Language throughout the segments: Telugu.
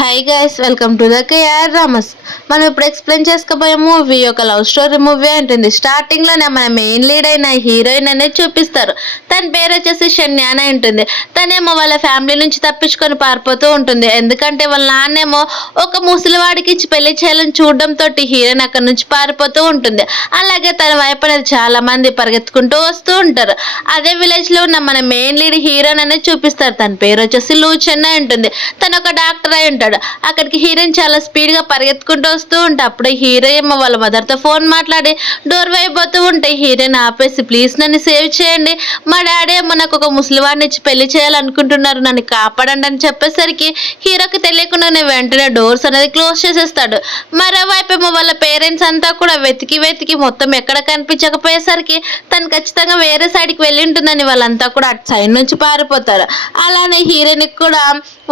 Hi guys, welcome to the KR రామస్. మనం ఇప్పుడు ఎక్స్ప్లెయిన్ చేసుకోబోయే మూవీ ఒక లవ్ స్టోరీ మూవీ ఉంటుంది. స్టార్టింగ్ లోనే మన మెయిన్ లీడ్ అయిన హీరోయిన్ అనేది చూపిస్తారు. తన పేరు వచ్చేసి శన్య అని ఉంటుంది. తనేమో వాళ్ళ ఫ్యామిలీ నుంచి తప్పించుకొని పారిపోతూ ఉంటుంది. ఎందుకంటే వాళ్ళ నాన్నేమో ఒక ముసలివాడికి ఇచ్చి పెళ్లి చేయాలని చూడడంతో హీరోయిన్ అక్కడ నుంచి పారిపోతూ ఉంటుంది. అలాగే తన వైపు అనేది చాలా మంది పరిగెత్తుకుంటూ వస్తూ ఉంటారు. అదే విలేజ్ లో ఉన్న మన మెయిన్ లీడ్ హీరోయిన్ అనేది చూపిస్తారు. తన పేరు వచ్చేసి లూ చెన్నై ఉంటుంది. తను ఒక డాక్టర్ అయి ఉంటాడు. అక్కడికి హీరోయిన్ చాలా స్పీడ్ గా పరిగెత్తుకుంటూ వస్తూ ఉంటే అప్పుడే హీరో ఏమో వాళ్ళ మదర్ తో ఫోన్ మాట్లాడి డోర్ వైపోతూ ఉంటే హీరోయిన్ ఆపేసి, ప్లీజ్ నన్ను సేవ్ చేయండి, మా డాడీ ఏమో నాకు ఒక ముసలివాడిని ఇచ్చి పెళ్లి చేయాలనుకుంటున్నారు, నన్ను కాపాడండి అని చెప్పేసరికి హీరోకి తెలియకుండానే వెంటనే డోర్స్ అనేది క్లోజ్ చేసేస్తాడు. మరోవైపు ఏమో వాళ్ళ పేరెంట్స్ అంతా కూడా వెతికి వెతికి మొత్తం ఎక్కడ కనిపించకపోయేసరికి తను ఖచ్చితంగా వేరే సైడ్ కి వెళ్ళి ఉంటుందని వాళ్ళంతా కూడా అటు సైడ్ నుంచి పారిపోతారు. అలానే హీరోయిన్ కూడా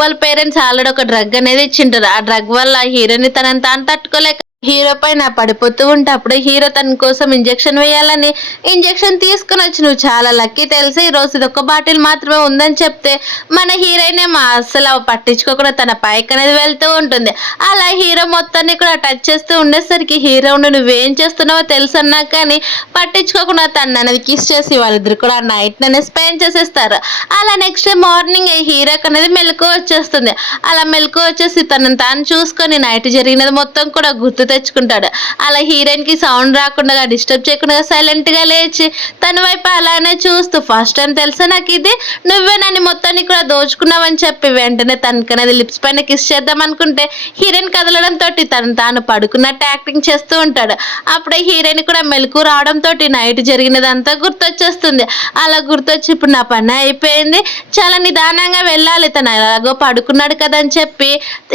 వాళ్ళ పేరెంట్స్ ఆల్రెడీ ఒక డ్రగ్ అనేది ఇచ్చింటారు. ఆ డ్రగ్ వల్ల హీరోని తనని తాను తట్టుకోలేక హీరో పైన పడిపోతూ ఉంటే అప్పుడే హీరో తన కోసం ఇంజెక్షన్ వేయాలని ఇంజెక్షన్ తీసుకుని వచ్చి, నువ్వు చాలా లక్కీ తెలిసి ఈ రోజు ఇది ఒక బాటిల్ మాత్రమే ఉందని చెప్తే మన హీరోయిన్ ఏమో అస్సలు పట్టించుకోకుండా తన పైకి అనేది వెళ్తూ ఉంటుంది. అలా హీరో మొత్తాన్ని కూడా టచ్ చేస్తూ ఉండేసరికి హీరో ఉండి నువ్వేం చేస్తున్నావో తెలుసు అన్నా కానీ పట్టించుకోకుండా తను అనేది కిస్ చేసి వాళ్ళిద్దరు కూడా నైట్ అనేది స్పెండ్ చేసేస్తారు. అలా నెక్స్ట్ డే మార్నింగ్ హీరోకి అనేది మెలకు వచ్చేస్తుంది. అలా మెలకు వచ్చేసి తనని తాను చూసుకొని నైట్ జరిగినది మొత్తం కూడా గుర్తు తెచ్చుకుంటాడు. అలా హీరోయిన్ కి సౌండ్ రాకుండా డిస్టర్బ్ చేయకుండా సైలెంట్ గా లేచి తన వైపు అలానే చూస్తూ, ఫస్ట్ టైం తెలుసా నాకు ఇది, నువ్వే నన్ను మొత్తాన్ని కూడా దోచుకున్నావని చెప్పి వెంటనే తనకనేది లిప్స్ పైన కిస్ చేద్దాం అనుకుంటే హీరోయిన్ కదలడంతో తను తాను పడుకున్నట్టు యాక్టింగ్ చేస్తూ ఉంటాడు. అప్పుడే హీరోయిన్ కూడా మెలకు రావడంతో నైట్ జరిగినదంతా గుర్తొచ్చేస్తుంది. అలా గుర్తొచ్చి ఇప్పుడు నా పని అయిపోయింది, చాలా నిదానంగా వెళ్ళాలి, తను ఎలాగో పడుకున్నాడు కదా అని చెప్పి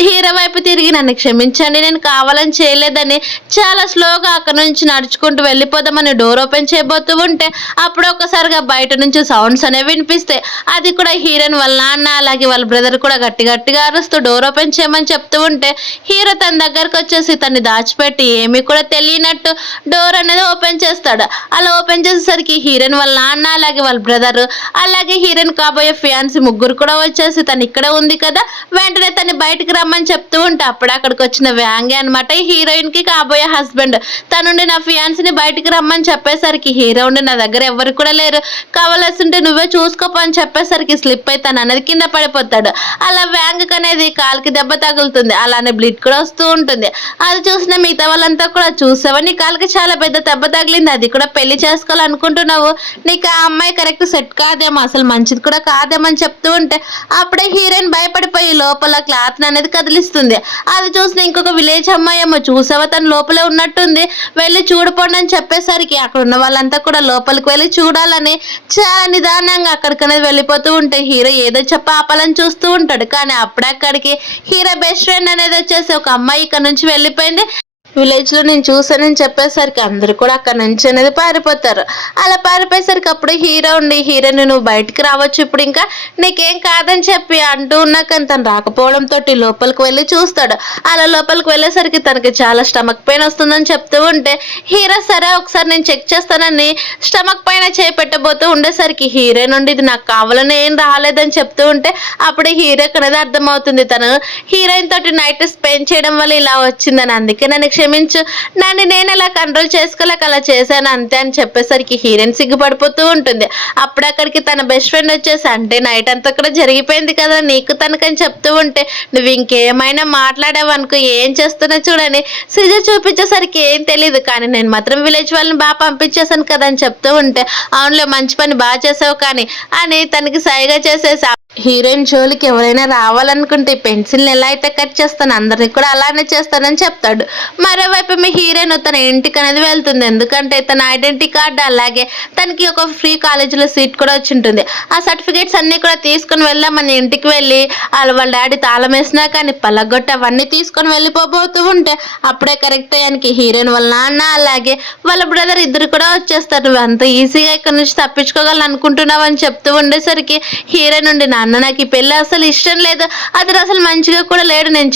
హీరో వైపు తిరిగి నన్ను క్షమించండి, నేను కావాలని చేయలేదని చాలా స్లోగా అక్కడ నుంచి నడుచుకుంటూ వెళ్ళిపోదామని డోర్ ఓపెన్ చేయబోతూ ఉంటే అప్పుడు ఒకసారిగా బయట నుంచి సౌండ్స్ అనేవి వినిపిస్తాయి. అది కూడా హీరోయిన్ వాళ్ళ నాన్న అలాగే వాళ్ళ బ్రదర్ కూడా గట్టి గట్టిగా అరుస్తూ డోర్ ఓపెన్ చేయమని చెప్తూ ఉంటే హీరో తన దగ్గరకు వచ్చేసి తన్ని దాచిపెట్టి ఏమీ కూడా తెలియనట్టు డోర్ అనేది ఓపెన్ చేస్తాడు. అలా ఓపెన్ చేసేసరికి హీరోయిన్ వాళ్ళ నాన్న అలాగే వాళ్ళ బ్రదర్ అలాగే హీరోయిన్ కాబోయే ఫియాన్సీ ముగ్గురు కూడా వచ్చేసి తను ఇక్కడే ఉంది కదా, వెంటనే తను బయటికి రమ్మని చెప్తూ ఉంటే అప్పుడు అక్కడికి వచ్చిన వ్యాంగే అనమాట హీరోయిన్ కి కాబోయే హస్బెండ్. తనుండి నా ఫియాన్సీని బయటికి రమ్మని చెప్పేసరికి హీరో ఉండి నా దగ్గర ఎవరు కూడా లేరు, కావాల్సింటే నువ్వే చూసుకోపో అని చెప్పేసరికి స్లిప్ అయి తను అనేది కింద పడిపోతాడు. అలా వ్యాంగ్ అనేది కాలుకి దెబ్బ తగులుతుంది. అలానే బ్లడ్ కూడా వస్తూ ఉంటుంది. అది చూసిన మిగతా వాళ్ళంతా కూడా, చూసావా నీ కాలుకి చాలా పెద్ద దెబ్బ తగిలింది, అది కూడా పెళ్లి చేసుకోవాలనుకుంటున్నావు, నీకు ఆ అమ్మాయి కరెక్ట్ సెట్ కాదేమో, అసలు మంచిది కూడా కాదేమో అని చెప్తూ ఉంటే అప్పుడే హీరోయిన్ భయపడిపోయి లోపల క్లాత్ అనేది కదిలిస్తుంది. అది చూసిన ఇంకొక విలేజ్ అమ్మాయి ఏమో, చూసావా తను లోపలే ఉన్నట్టుంది, వెళ్ళి చూడపోండి అని చెప్పేసరికి అక్కడ ఉన్న వాళ్ళంతా కూడా లోపలికి వెళ్ళి చూడాలని చాలా నిదానంగా అక్కడికనేది వెళ్ళిపోతూ ఉంటే హీరో ఏదో ఆపాలని చూస్తూ ఉంటాడు. కానీ అప్పుడక్కడికి హీరో బెస్ట్ ఫ్రెండ్ అనేది వచ్చేసి, ఒక అమ్మాయి ఇక్కడ నుంచి వెళ్ళిపోయింది, విలేజ్ లో నేను చూసానని చెప్పేసరికి అందరు కూడా అక్కడ నుంచి అనేది పారిపోతారు. అలా పారిపోయేసరికి అప్పుడు హీరో ఉండి హీరోయిన్ నువ్వు బయటికి రావచ్చు ఇప్పుడు, ఇంకా నీకేం కాదని చెప్పి అంటూ ఉన్నా కానీ తను రాకపోవడంతో లోపలికి వెళ్ళి చూస్తాడు. అలా లోపలికి వెళ్ళేసరికి తనకి చాలా స్టమక్ పెయిన్ వస్తుందని చెప్తూ ఉంటే హీరో సరే ఒకసారి నేను చెక్ చేస్తానని స్టమక్ పైన చేపెట్టబోతూ ఉండేసరికి హీరోయిన్ నుండి ఇది నాకు కావాలని ఏం రాలేదని చెప్తూ ఉంటే అప్పుడే హీరోకి అనేది అర్థమవుతుంది తను హీరోయిన్ తోటి నైట్ స్పెండ్ చేయడం వల్ల ఇలా వచ్చిందని, అందుకే నన్ను క్షమించు, నన్ను నేను అలా కంట్రోల్ చేసుకోలేక అలా చేశాను అంతే అని చెప్పేసరికి హీరోయిన్ సిగ్గుపడిపోతూ ఉంటుంది. అప్పుడు అక్కడికి తన బెస్ట్ ఫ్రెండ్ వచ్చేసి, అంటే నైట్ అంతా కూడా జరిగిపోయింది కదా నీకు తనకని చెప్తూ ఉంటే, నువ్వు ఇంకేమైనా మాట్లాడావు అనుకో ఏం చేస్తున్నా చూడని సిజర్ చూపించేసరికి ఏం తెలియదు, కానీ నేను మాత్రం విలేజ్ వాళ్ళని బాగా పంపించేశాను కదా అని చెప్తూ ఉంటే, అవునులే మంచి పని బాగా చేసావు కానీ అని తనకి సైగా చేసేసి హీరోయిన్ జోలికి ఎవరైనా రావాలనుకుంటే పెన్సిల్ని ఎలా అయితే కట్ చేస్తాను అందరినీ కూడా అలానే చేస్తానని చెప్తాడు. మరోవైపు మీ హీరోయిన్ తన ఇంటికి అనేది వెళ్తుంది. ఎందుకంటే తన ఐడెంటిటీ కార్డు అలాగే తనకి ఒక ఫ్రీ కాలేజీలో సీట్ కూడా వచ్చి ఉంటుంది. ఆ సర్టిఫికేట్స్ అన్ని కూడా తీసుకుని వెళ్ళామని ఇంటికి వెళ్ళి వాళ్ళ డాడీ తాళం వేసినా కానీ పలగొట్టి అవన్నీ తీసుకొని వెళ్ళిపోబోతూ ఉంటే అప్పుడే కరెక్ట్ అయ్యానికి హీరోయిన్ వాళ్ళ నాన్న అలాగే వాళ్ళ బ్రదర్ ఇద్దరు కూడా వచ్చేస్తారు. నువ్వు అంత ఈజీగా ఇక్కడ నుంచి తప్పించుకోగలను అనుకుంటున్నావు అని చెప్తూ ఉండేసరికి హీరోయిన్ నుండి అన్న నాకు ఈ పెళ్ళి అసలు ఇష్టం లేదు, అతను అసలు మంచిగా కూడా లేడు, నేను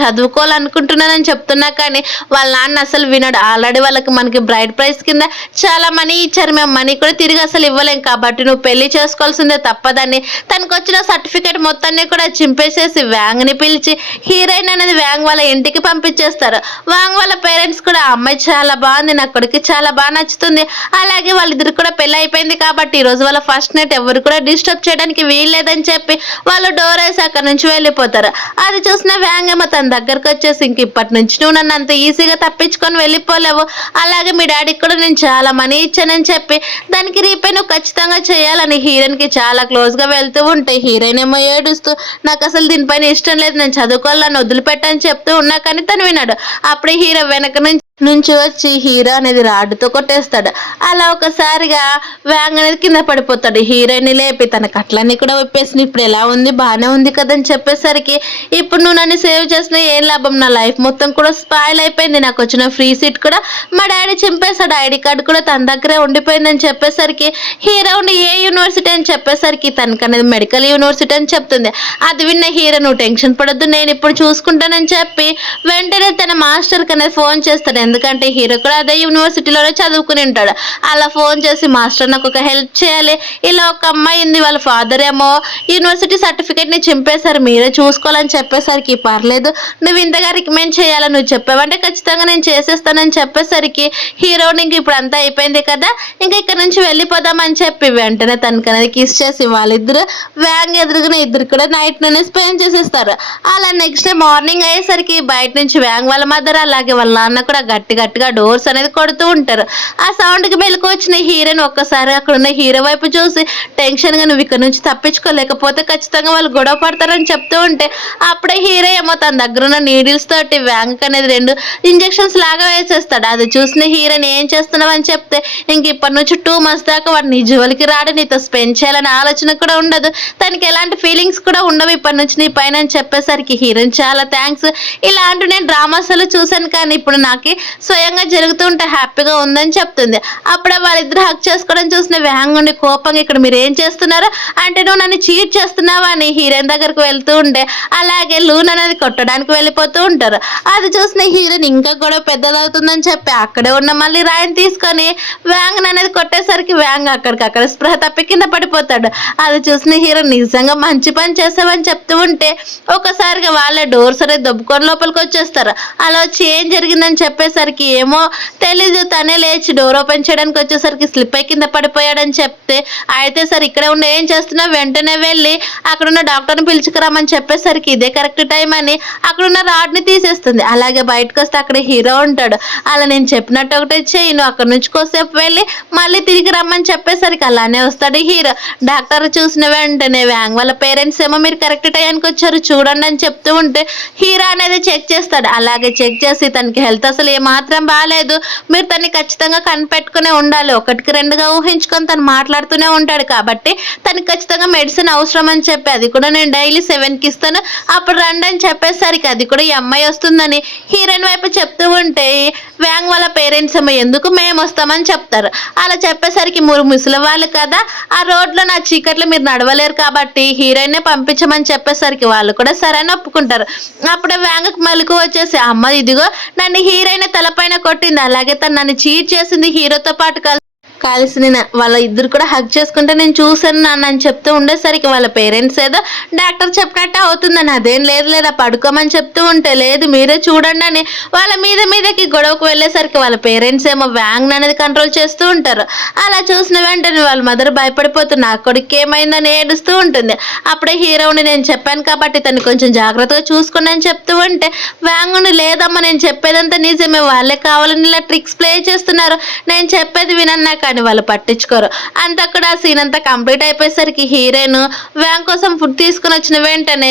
చదువుకోవాలనుకుంటున్నానని చెప్తున్నా కానీ వాళ్ళ నాన్న అసలు వినడు. ఆల్రెడీ వాళ్ళకి మనకి బ్రైడ్ ప్రైస్ కింద చాలా మనీ ఇచ్చారు, మేము మనీ కూడా తిరిగి అసలు ఇవ్వలేం, కాబట్టి నువ్వు పెళ్లి చేసుకోవాల్సిందే తప్పదని తనకు వచ్చిన సర్టిఫికేట్ మొత్తాన్ని కూడా చింపేసేసి వ్యాంగ్ని పిలిచి హీరోయిన్ అనేది వ్యాంగ్ వాళ్ళ ఇంటికి పంపించేస్తారు. వ్యాంగ్ వాళ్ళ పేరెంట్స్ కూడా అమ్మాయి చాలా బాగుంది, నా కొడుకు చాలా బాగా నచ్చుతుంది, అలాగే వాళ్ళిద్దరు కూడా పెళ్లి అయిపోయింది కాబట్టి ఈ రోజు వాళ్ళ ఫస్ట్ నైట్ ఎవరు కూడా డిస్టర్బ్ చేయడానికి వీల్లేదని చెప్పి వాళ్ళు డోర్ వేసి అక్కడ నుంచి వెళ్ళిపోతారు. అది చూసిన వ్యాంగ్ ఏమో తన దగ్గరకు వచ్చేసి ఇంక ఇప్పటి నుంచి నువ్వు నన్ను అంత ఈజీగా తప్పించుకొని వెళ్ళిపోలేవు, అలాగే మీ డాడీకి కూడా నేను చాలా మనీ ఇచ్చానని చెప్పి దానికి రీపే నువ్వు ఖచ్చితంగా చేయాలని హీరోయిన్ కి చాలా క్లోజ్ గా వెళ్తూ ఉంటే హీరోయిన్ ఏమో ఏడుస్తూ నాకు అసలు దీనిపైన ఇష్టం లేదు, నేను చదువుకోవాలని వదిలిపెట్టని చెప్తూ ఉన్నా కానీ తను విన్నాడు. అప్పుడే హీరో వెనక నుంచి వచ్చి హీరో అనేది రాడ్డుతో కొట్టేస్తాడు. అలా ఒకసారిగా వ్యాంగ్ అనేది కింద పడిపోతాడు. హీరోయిన్ లేపి తన కట్లన్నీ కూడా విప్పేసి ఇప్పుడు ఎలా ఉంది బాగానే ఉంది కదని చెప్పేసరికి ఇప్పుడు నువ్వు నన్ను సేవ్ చేసిన ఏం లాభం, నా లైఫ్ మొత్తం కూడా స్పాయిల్ అయిపోయింది, నాకు వచ్చిన ఫ్రీ సీట్ కూడా మా డాడీ చింపేశాడు, ఐడి కార్డు కూడా తన దగ్గరే ఉండిపోయిందని చెప్పేసరికి హీరో ఏ యూనివర్సిటీ అని చెప్పేసరికి తనకు అనేది మెడికల్ యూనివర్సిటీ అని చెప్తుంది. అది విన్న హీరో నువ్వు టెన్షన్ పడొద్దు నేను ఇప్పుడు చూసుకుంటానని చెప్పి వెంటనే తన మాస్టర్కి అనేది ఫోన్ చేస్తాడు. ఎందుకంటే హీరో కూడా అదే యూనివర్సిటీలోనే చదువుకుని ఉంటాడు. అలా ఫోన్ చేసి మాస్టర్ నాకు ఒక హెల్ప్ చేయాలి, ఇలా ఒక అమ్మాయి ఉంది, వాళ్ళ ఫాదర్ ఏమో యూనివర్సిటీ సర్టిఫికేట్ ని చింపేశారు, మీరే చూసుకోవాలని చెప్పేసరికి పర్లేదు నువ్వు ఇంతగా రికమెండ్ చేయాలని నువ్వు చెప్పావంటే ఖచ్చితంగా నేను చేసేస్తానని చెప్పేసరికి హీరోని ఇంక ఇప్పుడు అంతా అయిపోయింది కదా ఇంకా ఇక్కడ నుంచి వెళ్ళిపోదామని చెప్పి వెంటనే తనకు అనేది కిస్ చేసి వాళ్ళిద్దరు వ్యాంగ్ ఎదురుగా ఇద్దరు కూడా నైట్ నుండి స్పెండ్ చేసేస్తారు. అలా నెక్స్ట్ డే మార్నింగ్ అయ్యేసరికి బయట నుంచి వ్యాంగ్ వాళ్ళ మదర్ అలాగే వాళ్ళ నాన్న కూడా గట్టిగా డోర్స్ అనేది కొడుతూ ఉంటారు. ఆ సౌండ్ కి మెలకు వచ్చిన హీరోయిన్ ఒక్కసారి అక్కడ ఉన్న హీరో వైపు చూసి టెన్షన్ గా నువ్వు ఇక్కడ నుంచి తప్పించుకోలేకపోతే ఖచ్చితంగా వాళ్ళు గొడవ పడతారని చెప్తూ ఉంటే అప్పుడే హీరో ఏమో తన దగ్గర ఉన్న నీడిల్స్ తోటి వ్యాంగ్ అనేది 2 ఇంజెక్షన్స్ లాగా వేసేస్తాడు. అది చూసిన హీరోయిన్ ఏం చేస్తున్నావు అని చెప్తే ఇంక ఇప్పటి నుంచి 2 months దాకా వాడు నీ జోలికి రాడు, నీతో స్పెండ్ చేయాలనే ఆలోచన కూడా ఉండదు, తనకి ఎలాంటి ఫీలింగ్స్ కూడా ఉండవు ఇప్పటి నుంచి నీ పైన అని చెప్పేసరికి హీరోయిన్ చాలా థ్యాంక్స్, ఇలాంటి నేను డ్రామాస్ లో చూసాను కానీ ఇప్పుడు నాకు స్వయంగా జరుగుతూ ఉంటే హ్యాపీగా ఉందని చెప్తుంది. అప్పుడే వాళ్ళిద్దరు హక్ చేసుకోవడం చూసిన వ్యాంగ్ ఉండి కోపంగా ఇక్కడ మీరు ఏం చేస్తున్నారు అంటే నువ్వు నన్ను చీట్ చేస్తున్నావా అని హీరోయిన్ దగ్గరకు వెళ్తూ ఉంటే అలాగే లూన్ అనేది కొట్టడానికి వెళ్ళిపోతూ ఉంటారు. అది చూసిన హీరోయిన్ ఇంకా గొడవ పెద్దదవుతుందని చెప్పి అక్కడే ఉన్న మళ్ళీ రాయిని తీసుకొని వ్యాంగ్ అనేది కొట్టేసరికి వ్యాంగ్ అక్కడికక్కడ స్పృహ తప్పి కింద పడిపోతాడు. అది చూసిన హీరో నిజంగా మంచి పని చేసావని చెప్తూ ఉంటే ఒకసారిగా వాళ్ళే డోర్స్ అనేది దొబ్బుకొని లోపలికి వచ్చేస్తారు. అలా వచ్చి ఏం జరిగిందని చెప్పేసరికి ఏమో తెలీదు, తనే లేచి డోర్ ఓపెన్ చేయడానికి వచ్చేసరికి స్లిప్ అయి కింద పడిపోయాడని చెప్తే అయితే సార్ ఇక్కడే ఉండి ఏం చేస్తున్నావు, వెంటనే వెళ్ళి అక్కడున్న డాక్టర్ని పిలుచుకురామని చెప్పేసరికి ఇదే కరెక్ట్ టైం అని అక్కడున్న రాడ్ని తీసేస్తుంది. అలాగే బయటకు వస్తే అక్కడ హీరో ఉంటాడు. అలా నేను చెప్పినట్టు ఒకటే చేయి, నువ్వు అక్కడ నుంచి కోసేపు వెళ్ళి మళ్ళీ తిరిగి రమ్మని చెప్పేసరికి అలానే వస్తాడు హీరో. డాక్టర్ చూసిన వెంటనే వ్యాంగ్ వాళ్ళ పేరెంట్స్ ఏమో మీరు కరెక్ట్ టైంకి వచ్చారు చూడండి అని చెప్తూ ఉంటే హీరో అనేది చెక్ చేస్తాడు. అలాగే చెక్ చేసి తనకి హెల్త్ అసలు ఏమాత్రం బాగాలేదు, మీరు తనని ఖచ్చితంగా కనిపెట్టుకునే ఉండాలి, 1కి 2గా ఊహించుకొని తను మాట్లాడుతూనే ఉంటాడు కాబట్టి తనకి ఖచ్చితంగా మెడిసిన్ అవసరం అని చెప్పి అది కూడా నేను డైలీ 7కి ఇస్తాను అప్పుడు రండి అని చెప్పేసరికి అది కూడా ఈ అమ్మాయి వస్తుందని హీరోయిన్ వైపు చెప్తూ ఉంటే వ్యాంగ్ వాళ్ళ పేరెంట్స్ ఏమో ఎందుకు మేము వస్తామని చెప్తారు. అలా చెప్పేసరికి ముసలి వాళ్ళు కదా ఆ రోడ్లో నా చీకట్లో మీరు నడవలేరు కాబట్టి హీరోయిన్నే పంపించమని చెప్పేసరికి వాళ్ళు కూడా సరే అని ఒప్పుకుంటారు. అప్పుడే వ్యాంగ్కి మెలకు వచ్చేసి అమ్మ ఇదిగో నన్ను హీరోయిన్ తలపైన కొట్టింది, అలాగే తను నన్ను చీట్ చేసింది, హీరోతో పాటు కలిసి నేను వాళ్ళ ఇద్దరు కూడా హక్ చేసుకుంటే నేను చూసాను నాన్న అని చెప్తూ ఉండేసరికి వాళ్ళ పేరెంట్స్ ఏదో డాక్టర్ చెప్పినట్టే అవుతుందని అదేం లేదా పడుకోమని చెప్తూ ఉంటే లేదు మీరే చూడండి అని వాళ్ళ మీదకి గొడవకు వెళ్ళేసరికి వాళ్ళ పేరెంట్స్ ఏమో వ్యాంగ్ అనేది కంట్రోల్ చేస్తూ ఉంటారు. అలా చూసిన వెంటనే వాళ్ళ మదర్ భయపడిపోతూ నా కొడుకు ఏమైందని ఏడుస్తూ ఉంటుంది. అప్పుడే హీరోని నేను చెప్పాను కాబట్టి తను కొంచెం జాగ్రత్తగా చూసుకోండి అని చెప్తూ ఉంటే వ్యాంగుని లేదమ్మా నేను చెప్పేదంతా నిజమే, వాళ్ళే కావాలని ఇలా ట్రిక్స్ ప్లే చేస్తున్నారు, నేను చెప్పేది వినన్నా కానీ వాళ్ళు పట్టించుకోరు. అంత అక్కడ ఆ సీన్ అంతా కంప్లీట్ అయిపోయేసరికి హీరోయిన్ వ్యాంగ్ కోసం ఫుడ్ తీసుకుని వచ్చిన వెంటనే